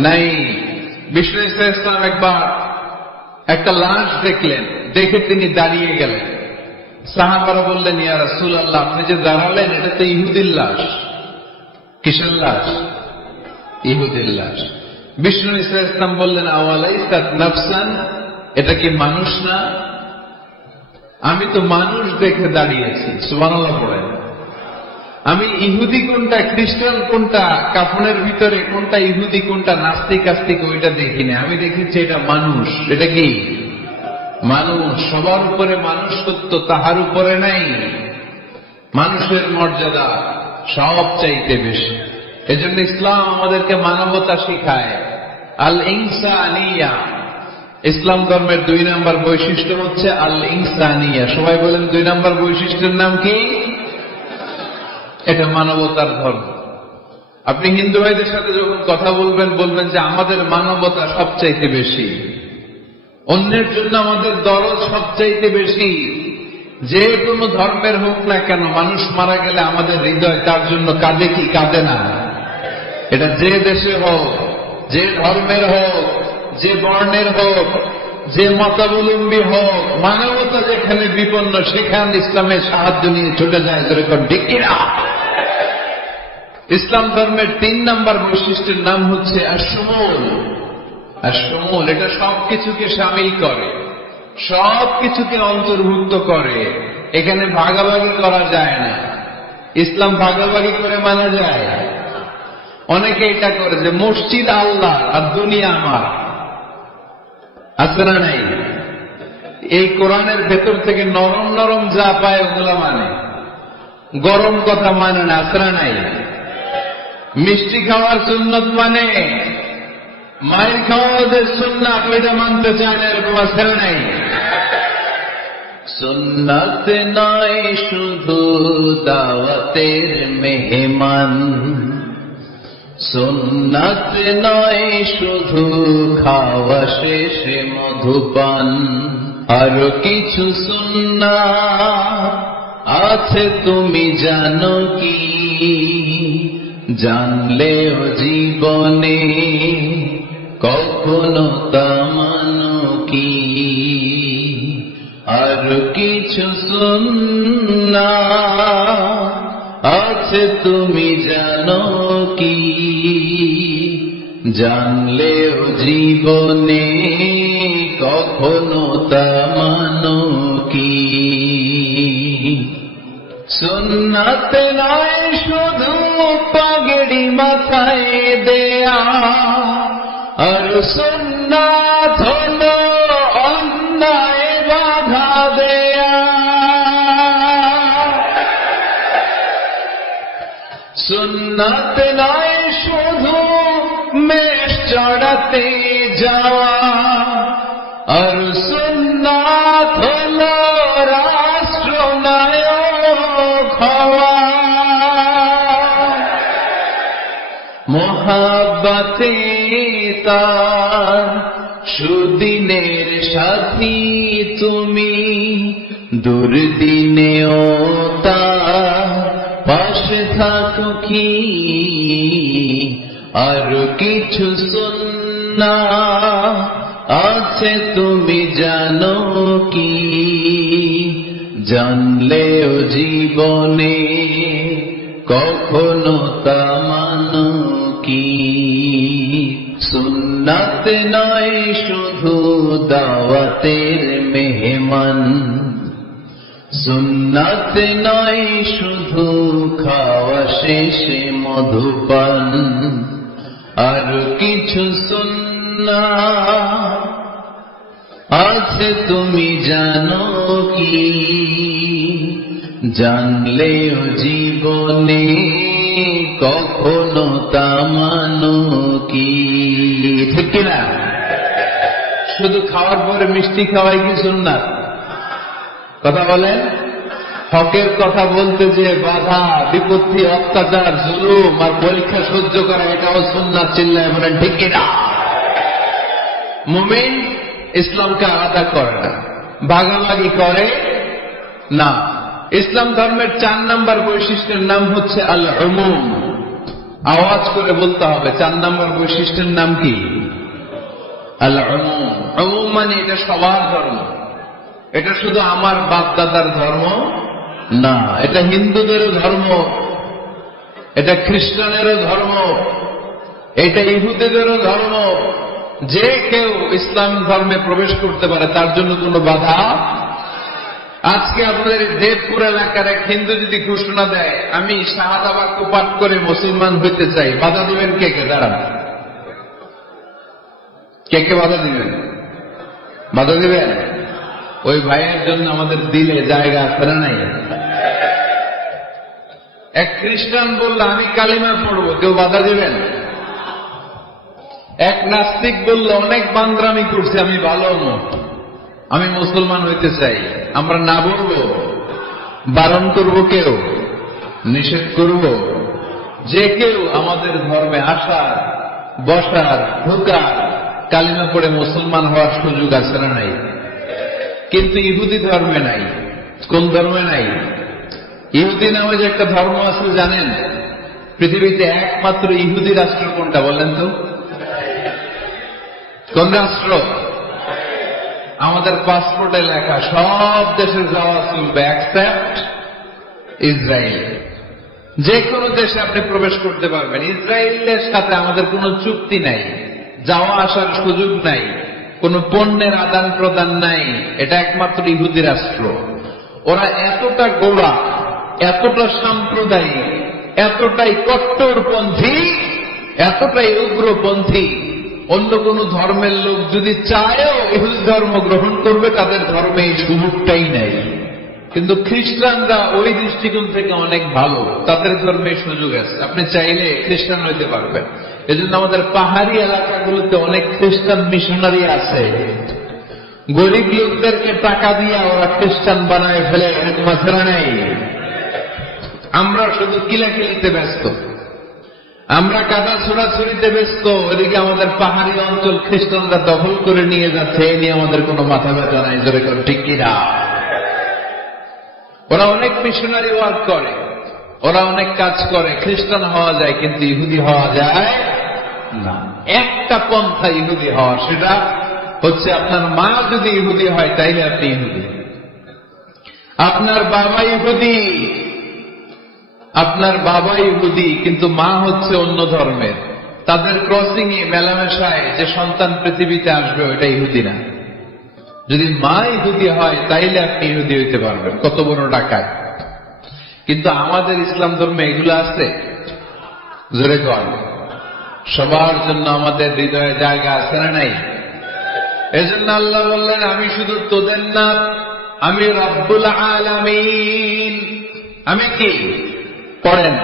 নাই। বিষ্ণু ইসলাম একবার একটা লাশ দেখলেন, দেখে তিনি দাঁড়িয়ে গেলেন। সাহাবারা বললেন, ইয়া রাসূলুল্লাহ, আপনি যে দাঁড়ালেন এটা তো ইহুদির লাশ। কিসের লাশ? ইহুদির লাশ। বিষ্ণু ইসলাম বললেন, আওয়ালাইসাত নাফসান, এটা কি মানুষ না? আমি তো মানুষ দেখে দাঁড়িয়েছি। সুবহানাল্লাহ পড়েন। আমি ইহুদি কোনটা, খ্রিস্টান কোনটা, কাফনের ভিতরে কোনটা ইহুদি কোনটা নাস্তিক আস্তিক ওইটা দেখিনি। আমি দেখেছি এটা মানুষ। এটা কি মানুষ? সবার উপরে মানুষত্ব, তাহার উপরে নাই। মানুষের মর্যাদা সব চাইতে বেশি। এজন্য ইসলাম আমাদেরকে মানবতা শিখায়। আল ইনসানিয়া। ইসলাম ধর্মের 2 নম্বর বৈশিষ্ট্য হচ্ছে আল ইনসানিয়া। সবাই বলেন 2 নম্বর বৈশিষ্ট্যের নাম কি? এটা মানবতার ধর্ম। আপনি হিন্দু ভাইদের সাথে যখন কথা বলবেন, বলবেন যে আমাদের মানবতা সবচাইতে বেশি, অন্যের জন্য আমাদের দরদ সবচাইতে বেশি। যে কোনো ধর্মের হোক না কেন, মানুষ মারা গেলে আমাদের হৃদয় তার জন্য কাঁদে কি কাঁদে না? এটা যে দেশে হোক, যে ধর্মের হোক, যে বর্ণের হোক, যে মতাবলম্বী হোক, মানবতা যেখানে বিপন্ন সেখানে ইসলামের সাহায্য নিয়ে ছুটে যায়। যেরকম ডিকিরা। ইসলাম ধর্মের 3 নম্বর বৈশিষ্ট্যের নাম হচ্ছে আশ-শুমুল। আশ-শুমুল এটা সবকিছুকে শামিল করে, সবকিছুকে অন্তর্ভুক্ত করে। এখানে ভাগাভাগি করা যায় না। ইসলাম ভাগাভাগি করে মানা যায়? অনেকে এটা করে যে মসজিদ আল্লাহ আর দুনিয়া আমার। আছে না নাই? এই কোরআনের ভেতর থেকে নরম নরম যা পায় ওগুলা মানে, গরম কথা মানে না। আছে না নাই? মিষ্টি খাওয়ার সুন্নত মানে, মায়ের খাওয়াদের সুন্নাত ওইটা মানতে চায় না, এরকম আছে না নাই? সুন্নাত নয় শুধু দাওয়াতের মেহমান, সুন্নাত নয় শুধু খাওয়া শেষে মধুপান, আরো কিছু সুন্নাত আছে তুমি জানো কি? জানলেও জীবনে কখনো তা মানো কি? আর কিছু সুন্নাত আছে তুমি জানো কি? জানলেও জীবনে কখনো তা মানো কি? সুন্নাত নয় শুধু পাগড়ি মাথায় দেয়া, আর সুন্নাত হলো অন্যায় বাধা দেয়া। সুন্নাত নয় শুধু মেষ চড়াতে যাওয়া, আর সুন্নাত হলো রাষ্ট্রনায়ক হওয়া। মোহাব্বতে তার সুদিনের সাথী তুমি, দুর্দিনেও তার পাশে থাকো কি? আর কিছু সুন্নাত আছে তুমি জানো কি? জানলেও জীবনে কখনো তা মানো নয় শুধু দাওয়াতের মেহমান, সুন্নাত নয় শুধু খাওয়া শেষে মধুপান, আর কিছু সুন্নাত আছে তুমি জানো কি, জানলেও জীবনে কখনো তা মানো কি। ঠিক কিনা? শুধু খাওয়ার পরে মিষ্টি খাওয়াই কি সুন্নাত? কথা বলেন। হকের কথা বলতে যে বাধা বিপত্তি অত্যাচার জুলুম আর পরীক্ষা সহ্য করা, এটাও সুন্নাত। চিল্লায় বলেন ঠিক কিনা? মুমিন ইসলামকে আলাদা করে না, ভাগাভাগি করে না। ইসলাম ধর্মের 4 নম্বর বৈশিষ্ট্যের নাম হচ্ছে আল উমুম। আওয়াজ করে বলতে হবে, 4 নম্বর বৈশিষ্ট্যের নাম কি? আল উমুম। উমুম মানে এটা সবার ধর্ম, এটা শুধু আমার বাপ দাদার ধর্ম না, এটা হিন্দুদেরও ধর্ম, এটা খ্রিস্টানেরও ধর্ম, এটা ইহুদিদেরও ধর্ম। যে কেউ ইসলাম ধর্মে প্রবেশ করতে পারে, তার জন্য কোনো বাধা। আজকে আপনাদের দেবপুর এলাকার এক হিন্দু যদি ঘোষণা দেয় আমি শাহাদা বাক্য পাঠ করে মুসলমান হইতে চাই, বাধা দিবেন কে কে? দাঁড়ান, কে কে বাধা দিবেন? বাধা দিবেন? ওই ভাইয়ের জন্য আমাদের দিলে জায়গা আছে না নাই? এক খ্রিস্টান বলল আমি কালিমা পড়বো, কেউ বাধা দিবেন? এক নাস্তিক বলল অনেক বান্দ্রামি করছে, আমি ভালো নই, আমি মুসলমান হইতে চাই, আমরা না বলবো? বারণ করব কেউ? নিষেধ করব? যে কেউ আমাদের ধর্মে আসার, বসার, ঢোকার, কালিমা পড়ে মুসলমান হওয়ার সুযোগ আছে না নাই? কিন্তু ইহুদি ধর্মে নাই। কোন ধর্মে নাই? ইহুদি নামে যে একটা ধর্ম আছে জানেন? পৃথিবীতে একমাত্র ইহুদি রাষ্ট্র কোনটা বলেন তো? কোন রাষ্ট্র? আমাদের পাসপোর্টে লেখা সব দেশে যাওয়া চলবে এক্সেপ্ট ইসরায়েল। যে কোনো দেশে আপনি প্রবেশ করতে পারবেন, ইসরায়েলের সাথে আমাদের কোনো চুক্তি নাই, যাওয়া আসার সুযোগ নাই, কোনো পণ্যের আদান প্রদান নাই। এটা একমাত্র ইহুদি রাষ্ট্র। ওরা এতটা গোড়া, এতটা সাম্প্রদায়িক, এতটাই কট্টরপন্থী, এতটাই উগ্রপন্থী, অন্য কোন ধর্মের লোক যদি চায়ও ইহুদি ধর্ম গ্রহণ করবে, তাদের ধর্মে এই সুযোগটাই নাই। কিন্তু খ্রিস্টানরা ওই দৃষ্টিকোণ থেকে অনেক ভালো, তাদের ধর্মে সুযোগ আছে, আপনি চাইলে খ্রিস্টান হইতে পারবেন। এজন্য আমাদের পাহাড়ি এলাকাগুলোতে অনেক খ্রিস্টান মিশনারি আছে, গরিব লোকদেরকে টাকা দিয়ে ওরা খ্রিস্টান বানায় ফেলে, এরকম আছে না নাই? আমরা শুধু কিলাকিলিতে ব্যস্ত, আমরা কাদা ছোড়াছুড়িতে ব্যস্ত, এদিকে আমাদের পাহাড়ি অঞ্চল খ্রিস্টানরা দখল করে নিয়ে যাচ্ছে, এই নিয়ে আমাদের কোনো মাথা ব্যথা নাই। জোরে করে ঠিক কিনা? ওরা অনেক মিশনারি ওয়ার্ক করে, ওরা অনেক কাজ করে, খ্রিস্টান হওয়া যায় কিন্তু ইহুদি হওয়া যায় না। একটা পন্থা ইহুদি হওয়া, সেটা হচ্ছে আপনার মা যদি ইহুদি হয় তাইলে আপনি ইহুদি, আপনার বাবা ইহুদি, আপনার বাবা ইহুদি কিন্তু মা হচ্ছে অন্য ধর্মের, তাদের ক্রসিং এ মেলামেশায় যে সন্তান পৃথিবীতে আসবে ওইটা ইহুদি না। যদি মা ইহুদি হয় তাইলে আপনি ইহুদি হইতে পারবেন, কত বড় ডাকাত। কিন্তু আমাদের ইসলাম ধর্মে এগুলো আছে? জোরে কর। সবার জন্য আমাদের হৃদয়ে জায়গা আছে না নাই? এজন্য আল্লাহ বললেন আমি শুধু তোদের না, আমি রব্বুল আলামিন। আমি কি? পড়েন,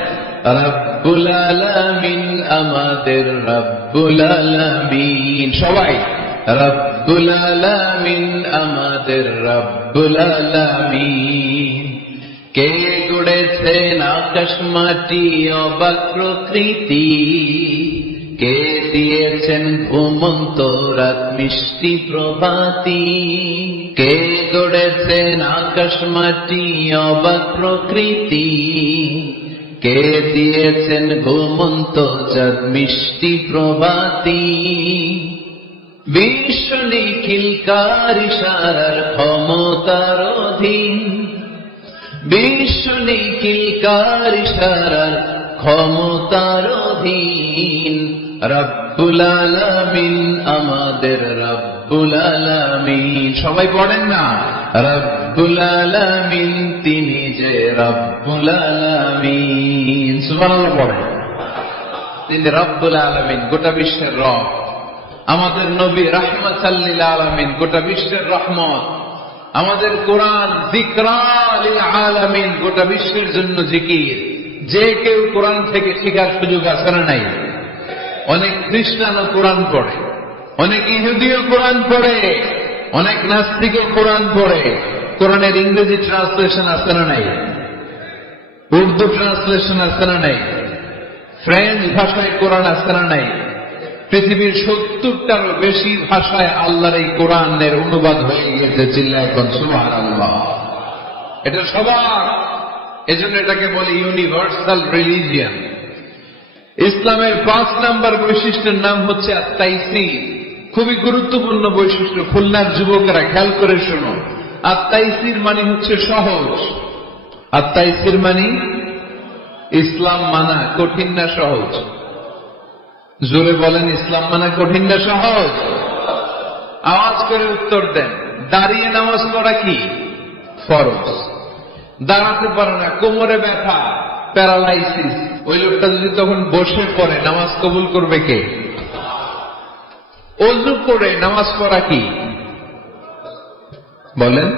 রব্বুল আলামিন, আমাদের রব্বুল আলামিন। সবাই রব্বুল আলামিন, আমাদের রব্বুল আলামিন। কে গড়েছেন আকাশ মাটি অবাক প্রকৃতি, কে দিয়েছেন ঘুমন্ত রাত মিষ্টি প্রভাতী, কে গড়েছেন আকাশ মাটি অবাক প্রকৃতি, কে দিয়েছেন ঘুমন্ত চাঁদ মিষ্টি প্রভাতী। বিশ্ব নিখিলকার ইশারার ক্ষমতার অধীন, বিশ্ব নিখিলকার ইশারার ক্ষমতার অধীন, রব্বুল আলামিন আমাদের রব্বুল আলামিন। সবাই পড়েন না, রব্বুল আলামিন তিনি যে রব্বুল আলামিন। সুবহানাল্লাহ পড়েন। তিনি রব্বুল আলামিন, গোটা বিশ্বের রব। আমাদের নবী রাহমাতাল লিল আলামিন, গোটা বিশ্বের রহমত। আমাদের কোরআন যিকরা লিল আলামিন, গোটা বিশ্বের জন্য জিকির। যে কেউ কোরআন থেকে শেখার সুযোগ আছে না নাই? অনেক খ্রিস্টানও কোরআন পড়ে, অনেক ইহুদিও কোরআন পড়ে, অনেক নাস্তিকও কোরআন পড়ে। কোরআনের ইংরেজি ট্রান্সলেশন আছে না নাই? উর্দু ট্রান্সলেশন আছে না নাই? ফ্রেঞ্চ ভাষায় কোরআন আছে না নাই? পৃথিবীর 70টারও বেশি ভাষায় আল্লাহর এই কোরআনের অনুবাদ হয়ে গিয়েছে। চিল্লায় এখন সুবহানাল্লাহ। এটা সবার, এজন্য এটাকে বলে ইউনিভার্সাল রিলিজিয়ান। ইসলামের 5 নম্বর বৈশিষ্ট্যের নাম হচ্ছে আত-তাইসির। খুবই গুরুত্বপূর্ণ বৈশিষ্ট্য। খুলনার যুবকেরা খেয়াল করে শোনো, আত-তাইসির মানে হচ্ছে সহজ। আত-তাইসির মানে ইসলাম মানা কঠিন না সহজ? জোরে বলেন, ইসলাম মানা কঠিন না সহজ? আওয়াজ করে উত্তর দেন। দাঁড়িয়ে নামাজ পড়া কি ফরজ? দাঁড়াতে পারে না, কোমরে ব্যথা, প্যারালাইসিস, ওই লোকটা যদি তখন বসে পড়ে নামাজ কবুল করবে কে? ওযু করে নামাজ পড়া কি বলেন?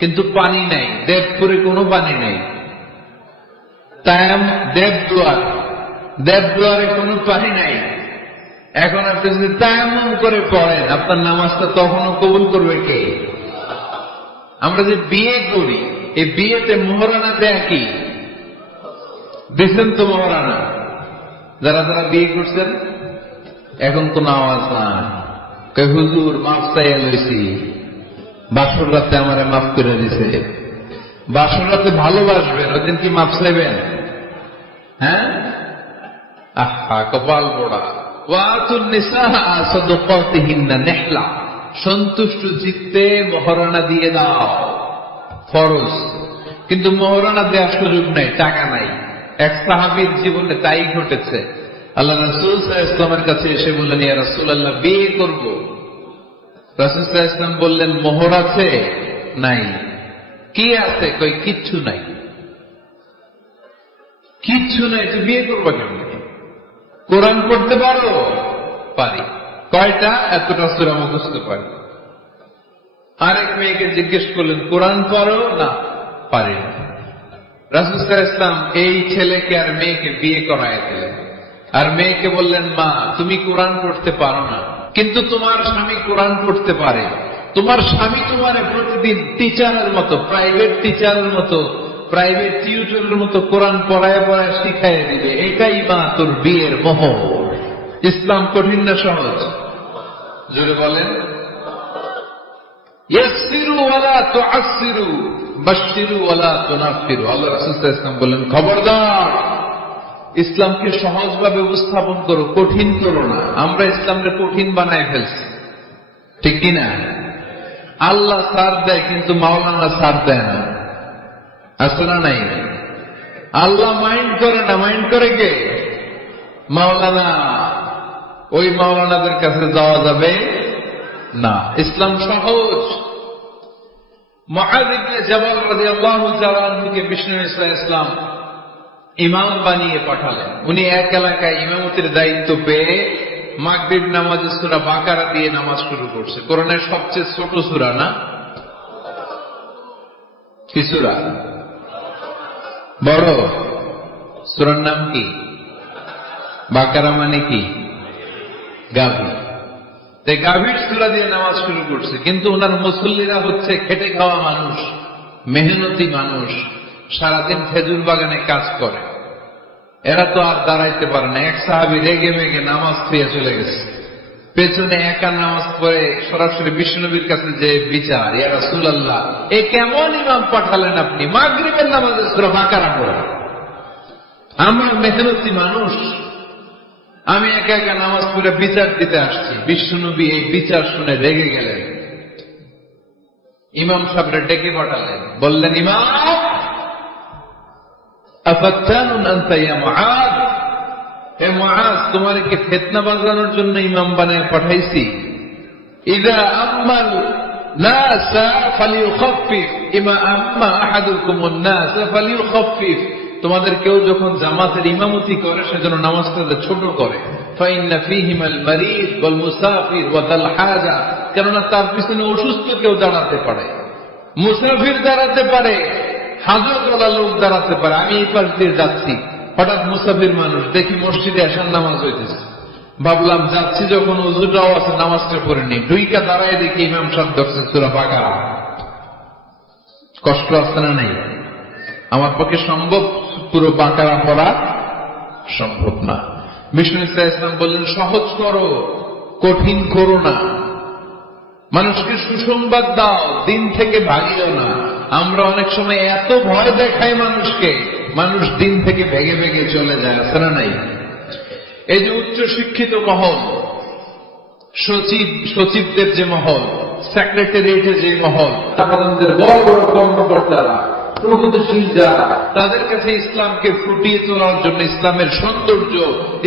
কিন্তু পানি নাই, দেবপুরে কোনো পানি নাই। দেবদুয়ারে কোনো পানি নাই। এখন আপনি যদি তায়াম্মুম করে পড়েন, আপনার নামাজটা তখনও কবুল করবে কে? আমরা যে বিয়ে করি, এই বিয়েতে মোহরানা দেয়া কি? দিচ্ছেন তো মোহরানা? যারা যারা বিয়ে করছেন এখন কোন আওয়াজ নাই। হুজুর মাফ চাইয়া লইছি, বাসর রাতে আমারে মাফ করে দিছে। বাসর রাতে ভালোবাসবেন, ওই দিন কি মাফ চাইবেন? হ্যাঁ, আহা কপাল পোড়া। ওয়াতুন নিসাআ সাদাকাতিহিন্না নিহলা, সন্তুষ্ট চিত্তে মোহরানা দিয়ে দাও, ফরজ। কিন্তু মোহরানা দেওয়ার সুযোগ নাই, টাকা নাই। এক সাহাবীর জীবনে তাই ঘটেছে। আল্লাহ রাসূল সাল্লাল্লাহু আলাইহি ওয়াসাল্লামের কাছে এসে বললেন, ইয়া রাসূলুল্লাহ, বিয়ে করব। রাসূল সাল্লাল্লাহু আলাইহি ওয়াসাল্লাম বললেন, মোহর আছে? নাই। কি আছে? কই কিচ্ছু নাই। কিচ্ছু নাই, তুই বিয়ে করবা কেন? কোরআন পড়তে পারো? পারি। কয়টা? এতটা সূরা মুখস্থ পারি। আরেক মেয়েকে জিজ্ঞেস করলেন, কোরআন পারো? না, পারি না। রাসূল সাল্লাল্লাহু আলাইহি ওয়াসাল্লাম এই ছেলেকে আর মেয়েকে বিয়ে করায় দিলেন। আর মেয়েকে বললেন, মা তুমি কোরআন পড়তে পারো না, কিন্তু তোমার স্বামী কোরআন পড়তে পারে। তোমার স্বামী তোমার প্রতিদিন টিচারের মতো, প্রাইভেট টিচারের মতো, প্রাইভেট টিউটরের মতো কোরআন পড়ায় পড়ায় শিখাইয়া দিবে। এটাই মা তোর বিয়ের মোহর। ইসলাম কঠিন না সহজ? জোরে বলেন। ইয়াসসিরু ওয়ালা তুআসসিরু, বাশশিরু ওয়ালা তুনাফিরু। আল্লাহ রাসূল সাল্লাল্লাহু আলাইহি ওয়াসাল্লাম বলেন, খবরদার, ইসলামকে সহজভাবে উপস্থাপন করো, কঠিন করো না। আমরা ইসলামকে কঠিন বানায় ফেলছি, ঠিক কিনা? আল্লাহ ছাড় দেয়, কিন্তু মাওলানা ছাড় দেয় না। আছে না নাই? আল্লাহ মাইন্ড করে না, মাইন্ড করে কে? মাওলানা। ওই মাওলানাদের কাছে যাওয়া যাবে না। ইসলাম সহজ। মুআয ইবনে জাবাল রাদিয়াল্লাহু তাআলা আনহুকে বিষ্ণু ইসলাম ইমাম বানিয়ে পাঠালেন। উনি এক এলাকায় ইমামতির দায়িত্ব পেয়ে মাগরিব নামাজে সূরা বাকারা দিয়ে নামাজ শুরু করছে। কোরআনের সবচেয়ে ছোট সূরা না? কি সূরা? বড় সূরার নাম কি? বাকারা মানে কি? গাভী। তাই গাভীর সূরা দিয়ে নামাজ শুরু করছে। কিন্তু ওনার মুসল্লিরা হচ্ছে খেটে খাওয়া মানুষ, মেহনতি মানুষ, সারাদিন খেজুর বাগানে কাজ করে। এরা তো আর দাঁড়াইতে পারে না। এক সাহাবী রেগে মেগে নামাজ ছুঁয়ে চলে গেছে। পেছনে একা নামাজ পড়ে সরাসরি বিশ্বনবীর কাছে যে বিচার, ইয়া রাসূলুল্লাহ, এ কেমন ইমাম পাঠালেন আপনি? মাগরিবের নামাজে সূরা বাকারা পড়ে। আমরা মেহনতি মানুষ, আমি একা একা নামাজ পড়ে বিচার দিতে আসছি। বিশ্বনবী এই বিচার শুনে রেগে গেলেন। ইমাম সাহেবরা ডেকে পাঠালেন, বললেন, ইমাম, আফাত্তানুন আনতা ইয়া মুআয, হে মুআজ, তোমার কি ফিতনা বাজানোর জন্য ইমাম বানায় পাঠাইছি? ইযা আম্মাল নাস ফালিয়ুখাফফিফ ইমা আম্মা আহাদুকুমুন নাস ফালিয়ুখাফফিফ। তোমাদের কেউ যখন জামাতের ইমামতি করে সেজন্য নামাজটাকে ছোট করে। ফাইন্না ফীহিমাল মারিদ ওয়াল মুসাফির ওয়া দাল হাজা, কেননা তার পিছনে অসুস্থ কেউ দাঁড়াতে পারে, মুসাফির দাঁড়াতে পারে, হাজতওয়ালা লোক দাঁড়াতে পারে। আমি এই পাশ দিয়ে যাচ্ছি, হঠাৎ মুসাফির মানুষ দেখি মসজিদে আসার নামাজ হইতেছে, ভাবলাম যাচ্ছি যখন ওযুটাও আছে নামাজটা পড়ে নি, দুইটা দাঁড়ায় দেখি ইমাম সাহেব ধরছে সূরা বাকারা। কষ্ট আছে না নাই? আমার পক্ষে সম্ভব পুরো বাকারা পড়া সম্ভব না। বিষ্ণু ইসলাম বললেন, সহজ করো, কঠিন করো না। মানুষকে সুসংবাদ দাও, দিন থেকে ভাগিও না। আমরা অনেক সময় এত ভয় দেখাই মানুষকে, মানুষ দিন থেকে ভেগে ভেগে চলে যায়, আছে না নাই? এই যে উচ্চ শিক্ষিত মহল, সচিবদের যে মহল, সেক্রেটারিয়েটের যে মহল, তাদের বড় বড় কর্মকর্তারা, প্রগতিশীল যারা, তাদের কাছে ইসলামকে ফুটিয়ে তোলার জন্য, ইসলামের সৌন্দর্য,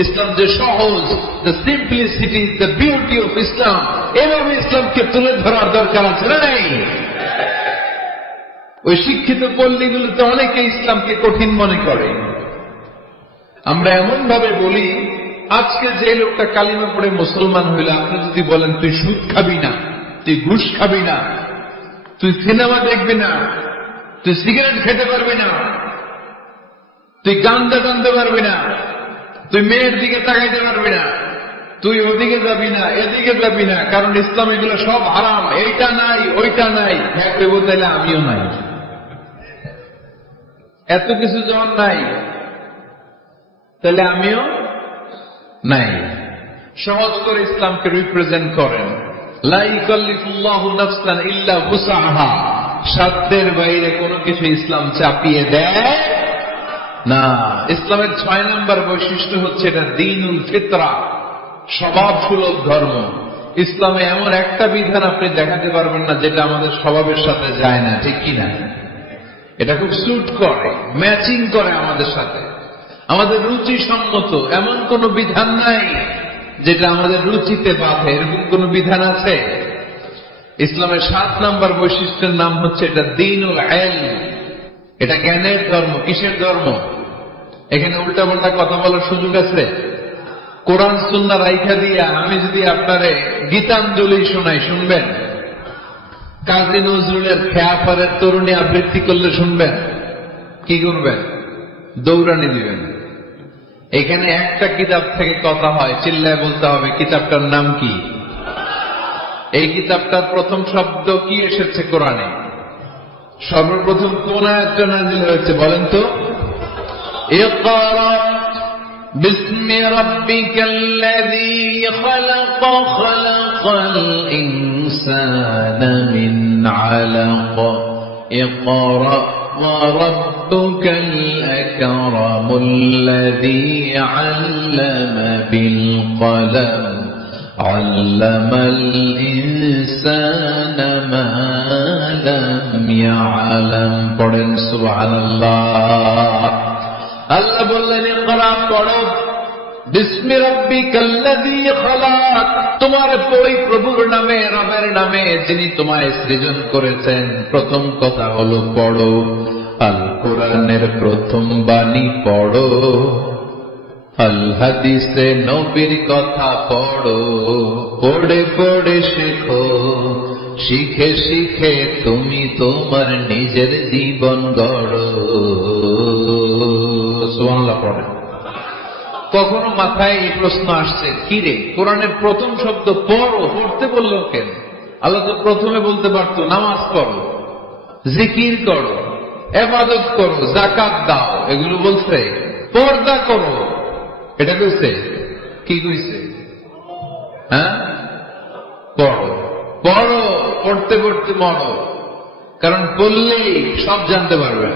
ইসলাম যে সহজ, the simplicity, the beauty of Islam, এভাবে ইসলামকে তুলে ধরার দরকার আছে না নাই? ওই শিক্ষিত পল্লীগুলোতে অনেকে ইসলামকে কঠিন মনে করে। আমরা এমন ভাবে বলি, আজকে যে লোকটা কালিমা পড়ে মুসলমান হইল, আপনি যদি বলেন তুই সুদ খাবি না, তুই ঘুষ খাবি না, তুই সিনেমা দেখবি না, তুই সিগারেট খেতে পারবি না, তুই গাঞ্জা টানতে পারবি না, তুই মেয়ের দিকে তাকাইতে পারবি না, তুই ওদিকে যাবি না, এদিকে যাবি না, কারণ ইসলাম এগুলো সব হারাম, এইটা নাই ওইটা নাই। হ্যাঁ কেবল তাইলে আমিও নাই। এত কিছু যখন নাই, তাহলে আমিও নাই। সহজ করে ইসলামকে রিপ্রেজেন্ট করেন। লা ইউকাল্লিফুল্লাহু নাফসান ইল্লা উসআহা, সাধ্যের বাইরে কোনো কিছু ইসলাম চাপিয়ে দেয় না। ইসলামের 6 নম্বর বৈশিষ্ট্য হচ্ছে এটা দ্বীনুল ফিতরা, স্বভাব সুলভ ধর্ম। ইসলামে এমন একটা বিধান আপনি দেখাতে পারবেন না যেটা আমাদের স্বভাবের সাথে যায় না, ঠিক কিনা? এটা খুব স্যুট করে, ম্যাচিং করে আমাদের সাথে, আমাদের রুচি সম্মত। এমন কোন বিধান নাই যেটা আমাদের রুচিতে বাধে, এরকম কোন বিধান আছে? ইসলামের 7 নম্বর বৈশিষ্ট্যের নাম হচ্ছে এটা দ্বীনুল ইলম, এটা জ্ঞানের ধর্ম। কিসের ধর্ম? এখানে উল্টাপাল্টা কথা বলার সুযোগ আছে? কোরআন সুন্নাহ রাইখা দিয়া আমি যদি আপনারে গীতাঞ্জলি শোনাই, শুনবেন? কাজী নজরুলের খেয়াপারের তরুণী আবৃত্তি করলে শুনবেন? কি করবেন? দৌড়ানি দিবেন। এখানে একটা কিতাব থেকে কথা হয়, চিল্লায় বলতে হবে কিতাবটার নাম কি। এই কিতাবটার প্রথম শব্দ কি এসেছে কোরআনে? সর্বপ্রথম কোন আয়াতটা নাযিল হয়েছে বলেন তো? ইকরা বিসমি রাব্বিকাল্লাযী খালাক, খালাকাল ইনসানা মিন আলাক, ইকরা وربك الأكرم الذي علم بالقلم علم الإنسان ما لم يعلم। পড়েন সুবহানাল্লাহ। আল্লাহ বললেন ইকরা, পড়ো, বিসমি রাব্বিকাল্লাযী খালাক, তোমার ওই প্রভুর নামে, রবের নামে যিনি তোমায় সৃজন করেছেন। প্রথম কথা হলো পড়ো, আল কোরআনের প্রথম বাণী পড়ো, আল হাদিসে নবীর কথা পড়ো, পড়ে পড়ে শেখো, শিখে শিখে তুমি তোমার নিজের জীবন গড়ো। সুবহানাল্লাহ পড়েন। কখনো মাথায় এই প্রশ্ন আসছে, কি রে কোরআনের প্রথম শব্দ পড়ো, পড়তে বললো কেন? আল্লাহ তো প্রথমে বলতে পারতো নামাজ পড়ো, জিকির করো, ইবাদত করো, যাকাত দাও, এগুলো বলছে। পর্দা করো, এটা কইছে? কি কইছে? হ্যাঁ, পড়ো পড়ো, পড়তে পড়তে মরো। কারণ পড়লেই সব জানতে পারবে,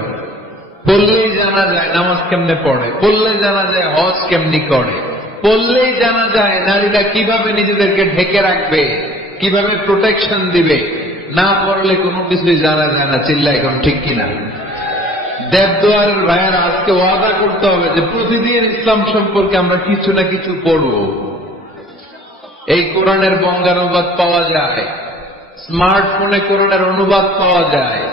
পড়লেই জানা যায় নামাজ কেমনে পড়ে, পড়লেই জানা যায় হজ কেমনি করে, পড়লেই জানা যায় নারীরা কিভাবে নিজেদেরকে ঢেকে রাখবে, কিভাবে প্রোটেকশন দিবে। না পড়লে কোনো কিছুই জানা যায় না। চিল্লা এখন ঠিক কিনা? দেবদুয়ারের ভাইয়েরা আজকে ওয়াদা করতে হবে যে প্রতিদিন ইসলাম সম্পর্কে আমরা কিছু না কিছু পড়ব। এই কোরআনের বঙ্গানুবাদ পাওয়া যায়, স্মার্টফোনে কোরআনের অনুবাদ পাওয়া যায়,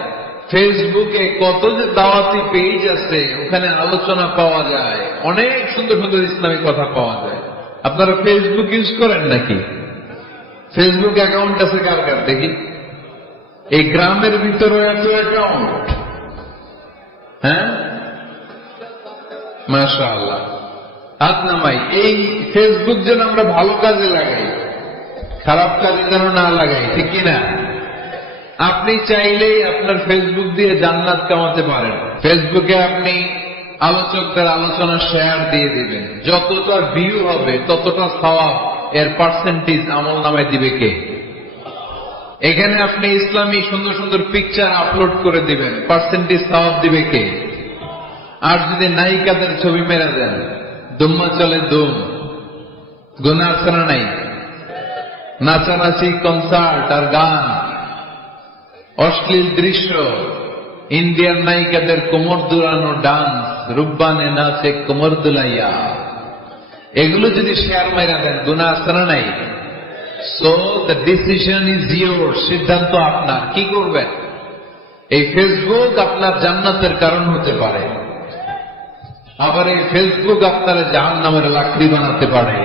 ফেসবুকে কত যে দাওয়াতি পেজ আছে ওখানে আলোচনা পাওয়া যায়, অনেক সুন্দর সুন্দর ইসলামিক কথা পাওয়া যায়। আপনারা ফেসবুক ইউজ করেন নাকি? ফেসবুক অ্যাকাউন্ট আছে কার কার দেখি? এই গ্রামের ভিতরে এত অ্যাকাউন্ট, হ্যাঁ মাশাআল্লাহ, হাত নামাই। এই ফেসবুক যেন আমরা ভালো কাজে লাগাই, খারাপ কাজে যেন না লাগাই, ঠিক কিনা? আপনি চাইলেই আপনার ফেসবুক দিয়ে জান্নাত কামাতে পারেন। ফেসবুকে আপনি আলোচকদের আলোচনা শেয়ার দিয়ে দিবেন, যতটা ভিউ হবে ততটা সওয়াব এর পার্সেন্টেজ আমল নামায় দিবে কে? এখানে আপনি ইসলামী সুন্দর সুন্দর পিকচার আপলোড করে দিবেন, পার্সেন্টেজ সওয়াব দিবে কে? আর যদি নায়িকাদের ছবি মেরে দেন, দুম্মা চলে দুম, গুনাহ আছে না নাই? নাচানাচি, কনসার্ট আর গান, অশ্লীল দৃশ্য, ইন্ডিয়ান নায়িকাদের কোমর দুলানো ডান্স, রুব্বানে নাচে কোমর দুলাইয়া, এগুলো যদি শেয়ার মাইরা দেন, গুনাহ আছে না নাই? So the decision is your, সিদ্ধান্ত আপনার। কি করবেন? এই ফেসবুক আপনার জান্নাতের কারণ হতে পারে, আবার এই ফেসবুক আপনার জাহান্নামের লাকড়ি বানাতে পারে।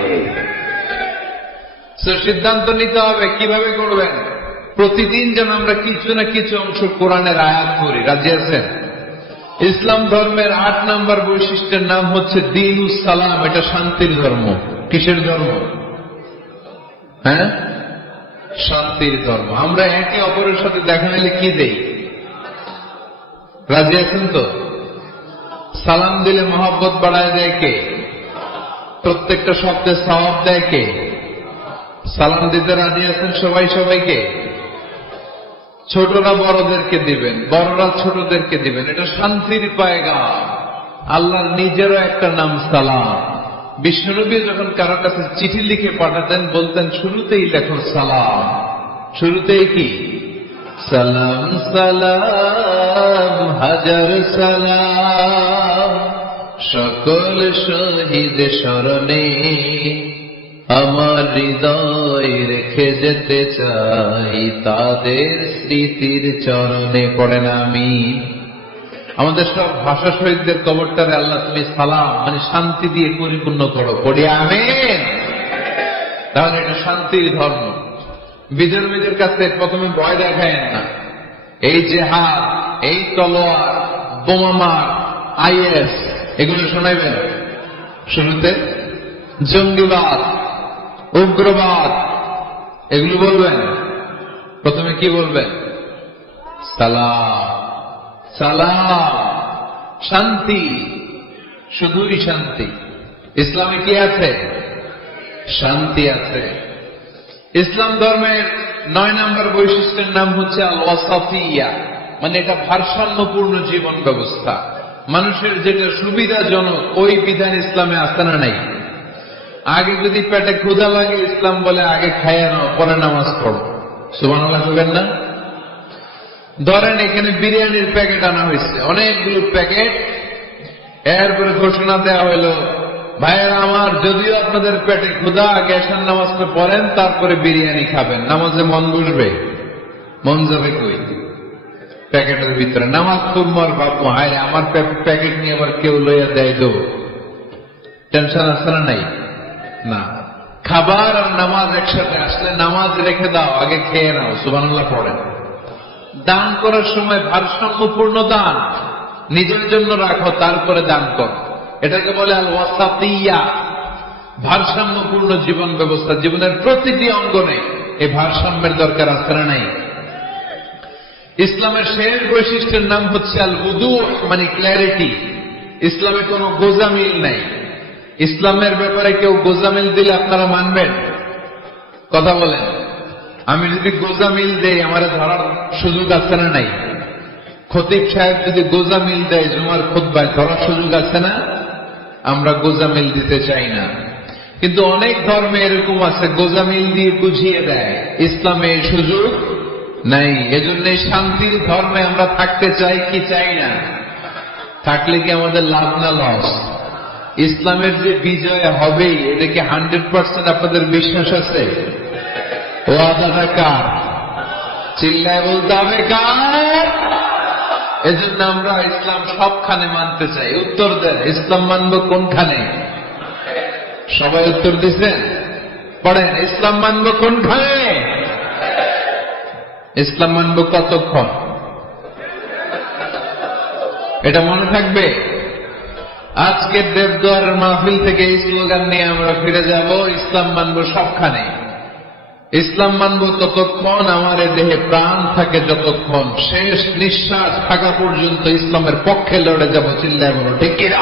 সো সিদ্ধান্ত নিতে হবে কিভাবে করবেন। প্রতিদিন যেন আমরা কিছু না কিছু অংশ কোরআনের আয়াত করি। রাজি আছেন? ইসলাম ধর্মের 8 নম্বর বৈশিষ্ট্যের নাম হচ্ছে দীনুস সালাম। এটা শান্তির ধর্ম। কিসের ধর্ম? হ্যাঁ, শান্তির ধর্ম। আমরা একে অপরের সাথে দেখা নিলে কি দেই? রাজি আছেন তো? সালাম দিলে মহব্বত বাড়ায় দেয় কে? প্রত্যেকটা শব্দে সওয়াব দেয় কে? সালাম দিতে রাজি আছেন সবাই সবাইকে? ছোটরা বড়দেরকে দিবেন, বড়রা ছোটদেরকে দিবেন। এটা শান্তির পায়গাম। আল্লাহর নিজেরও একটা নাম সালাম। বিশ্বনবী যখন কারো কাছে চিঠি লিখে পাঠাতেন বলতেন শুরুতেই লেখো সালাম। শুরুতেই কি? সালাম সালাম হাজার সালাম, সকল শহীদ স্মরণে আমার হৃদয় রেখে যেতে চাই তাদের স্মৃতির চরণে। পড়েন আমি। আমাদের সব ভাষা শহীদদের কবরটারে আল্লাহ তুমি সালাম মানে শান্তি দিয়ে পরিপূর্ণ করো। পড়ি আমিন। তাহলে এটা শান্তির ধর্ম। বিধর্মীদের কাছে প্রথমে ভয় দেখায় না। এই জেহাদ, এই তলোয়ার, বোমামার, আইএস এগুলো শোনাইবেন শুরুতে। জঙ্গিবাদ, উগ্রবাদ এগুলো বলবেন। প্রথমে কি বলবেন? সালাম। সালাম, শান্তি, শুধুই শান্তি। ইসলামে কি আছে? শান্তি আছে। ইসলাম ধর্মের 9 নম্বর বৈশিষ্ট্যের নাম হচ্ছে আল ওয়াসাতিয়া, মানে এটা ভারসাম্যপূর্ণ জীবন ব্যবস্থা। মানুষের যেটা সুবিধাজনক ওই বিধান ইসলামে আছে না নাই? আগে যদি পেটে ক্ষুধা লাগে ইসলাম বলে আগে খাইয়া নাও, পরে নামাজ পড়ো। সুবহানাল্লাহ বলবেন না? ধরেন এখানে বিরিয়ানির প্যাকেট আনা হয়েছে, অনেকগুলো প্যাকেট। এরপরে ঘোষণা দেওয়া হইল, ভাইয়েরা আমার, যদিও আপনাদের পেটে ক্ষুধা, আগে এশার নামাজটা পড়েন তারপরে বিরিয়ানি খাবেন। নামাজে মন বসবে? মন যাবে কই? প্যাকেটের ভিতরে। নামাজ পড়বো আর ভাববো হায় আমার প্যাকেট নিয়ে আবার কেউ লইয়া দেয় তো টেনশন আছে না নাই? না। খাবার আর নামাজ একসাথে আসলে নামাজ রেখে দাও, আগে খেয়ে নাও। সুবহানাল্লাহ পড়েন। দান করার সময় ভারসাম্যপূর্ণ দান। নিজের জন্য রাখো, তারপরে দান করো। এটাকে বলে আল ওয়াসাতিয়া, ভারসাম্যপূর্ণ জীবন ব্যবস্থা। জীবনের প্রতিটি অঙ্গনে এই ভারসাম্যের দরকার আছে না নাই? ইসলামের শেষ বৈশিষ্ট্যের নাম হচ্ছে আল উদুহ, মানে ক্ল্যারিটি। ইসলামে কোনো গোজামিল নাই। ইসলামের ব্যাপারে কেউ গোজামিল দিলে আপনারা মানবেন? কথা বলেন। আমি যদি গোজামিল দেই আমার ধরার সুযোগ আছে না নাই? খতিব সাহেব যদি গোজামিল দেয় জুমার খুতবায়, ধরার সুযোগ আছে না? আমরা গোজামিল দিতে চাই না। কিন্তু অনেক ধর্মে এরকম আছে গোজামিল দিয়ে বুঝিয়ে দেয়। ইসলামে এই সুযোগ নাই। এজন্য শান্তির ধর্মে আমরা থাকতে চাই কি চাই না? থাকলে কি আমাদের লাভ না লস? ইসলামের যে বিজয় হবে এটা কি 100% আপনাদের বিশ্বাস আছে? ওয়াদাটা কার? চিল্লায় বলতে হবে কার? এজন্য আমরা ইসলাম সবখানে মানতে চাই। উত্তর দেন, ইসলাম মানবো কোনখানে? সবাই উত্তর দিচ্ছেন? পড়েন, ইসলাম মানবো কোনখানে? ইসলাম মানবো কতক্ষণ? এটা মনে থাকবে। আজকের দেবদুয়ারের মাহফিল থেকে এই স্লোগান নিয়ে আমরা ফিরে যাব, ইসলাম মানবো সবখানে। ইসলাম মানবো ততক্ষণ আমার এ দেহে প্রাণ থাকে, যতক্ষণ শেষ নিঃশ্বাস থাকা পর্যন্ত ইসলামের পক্ষে লড়ে যাব। চিল্লায় বলো ঠিক কিনা?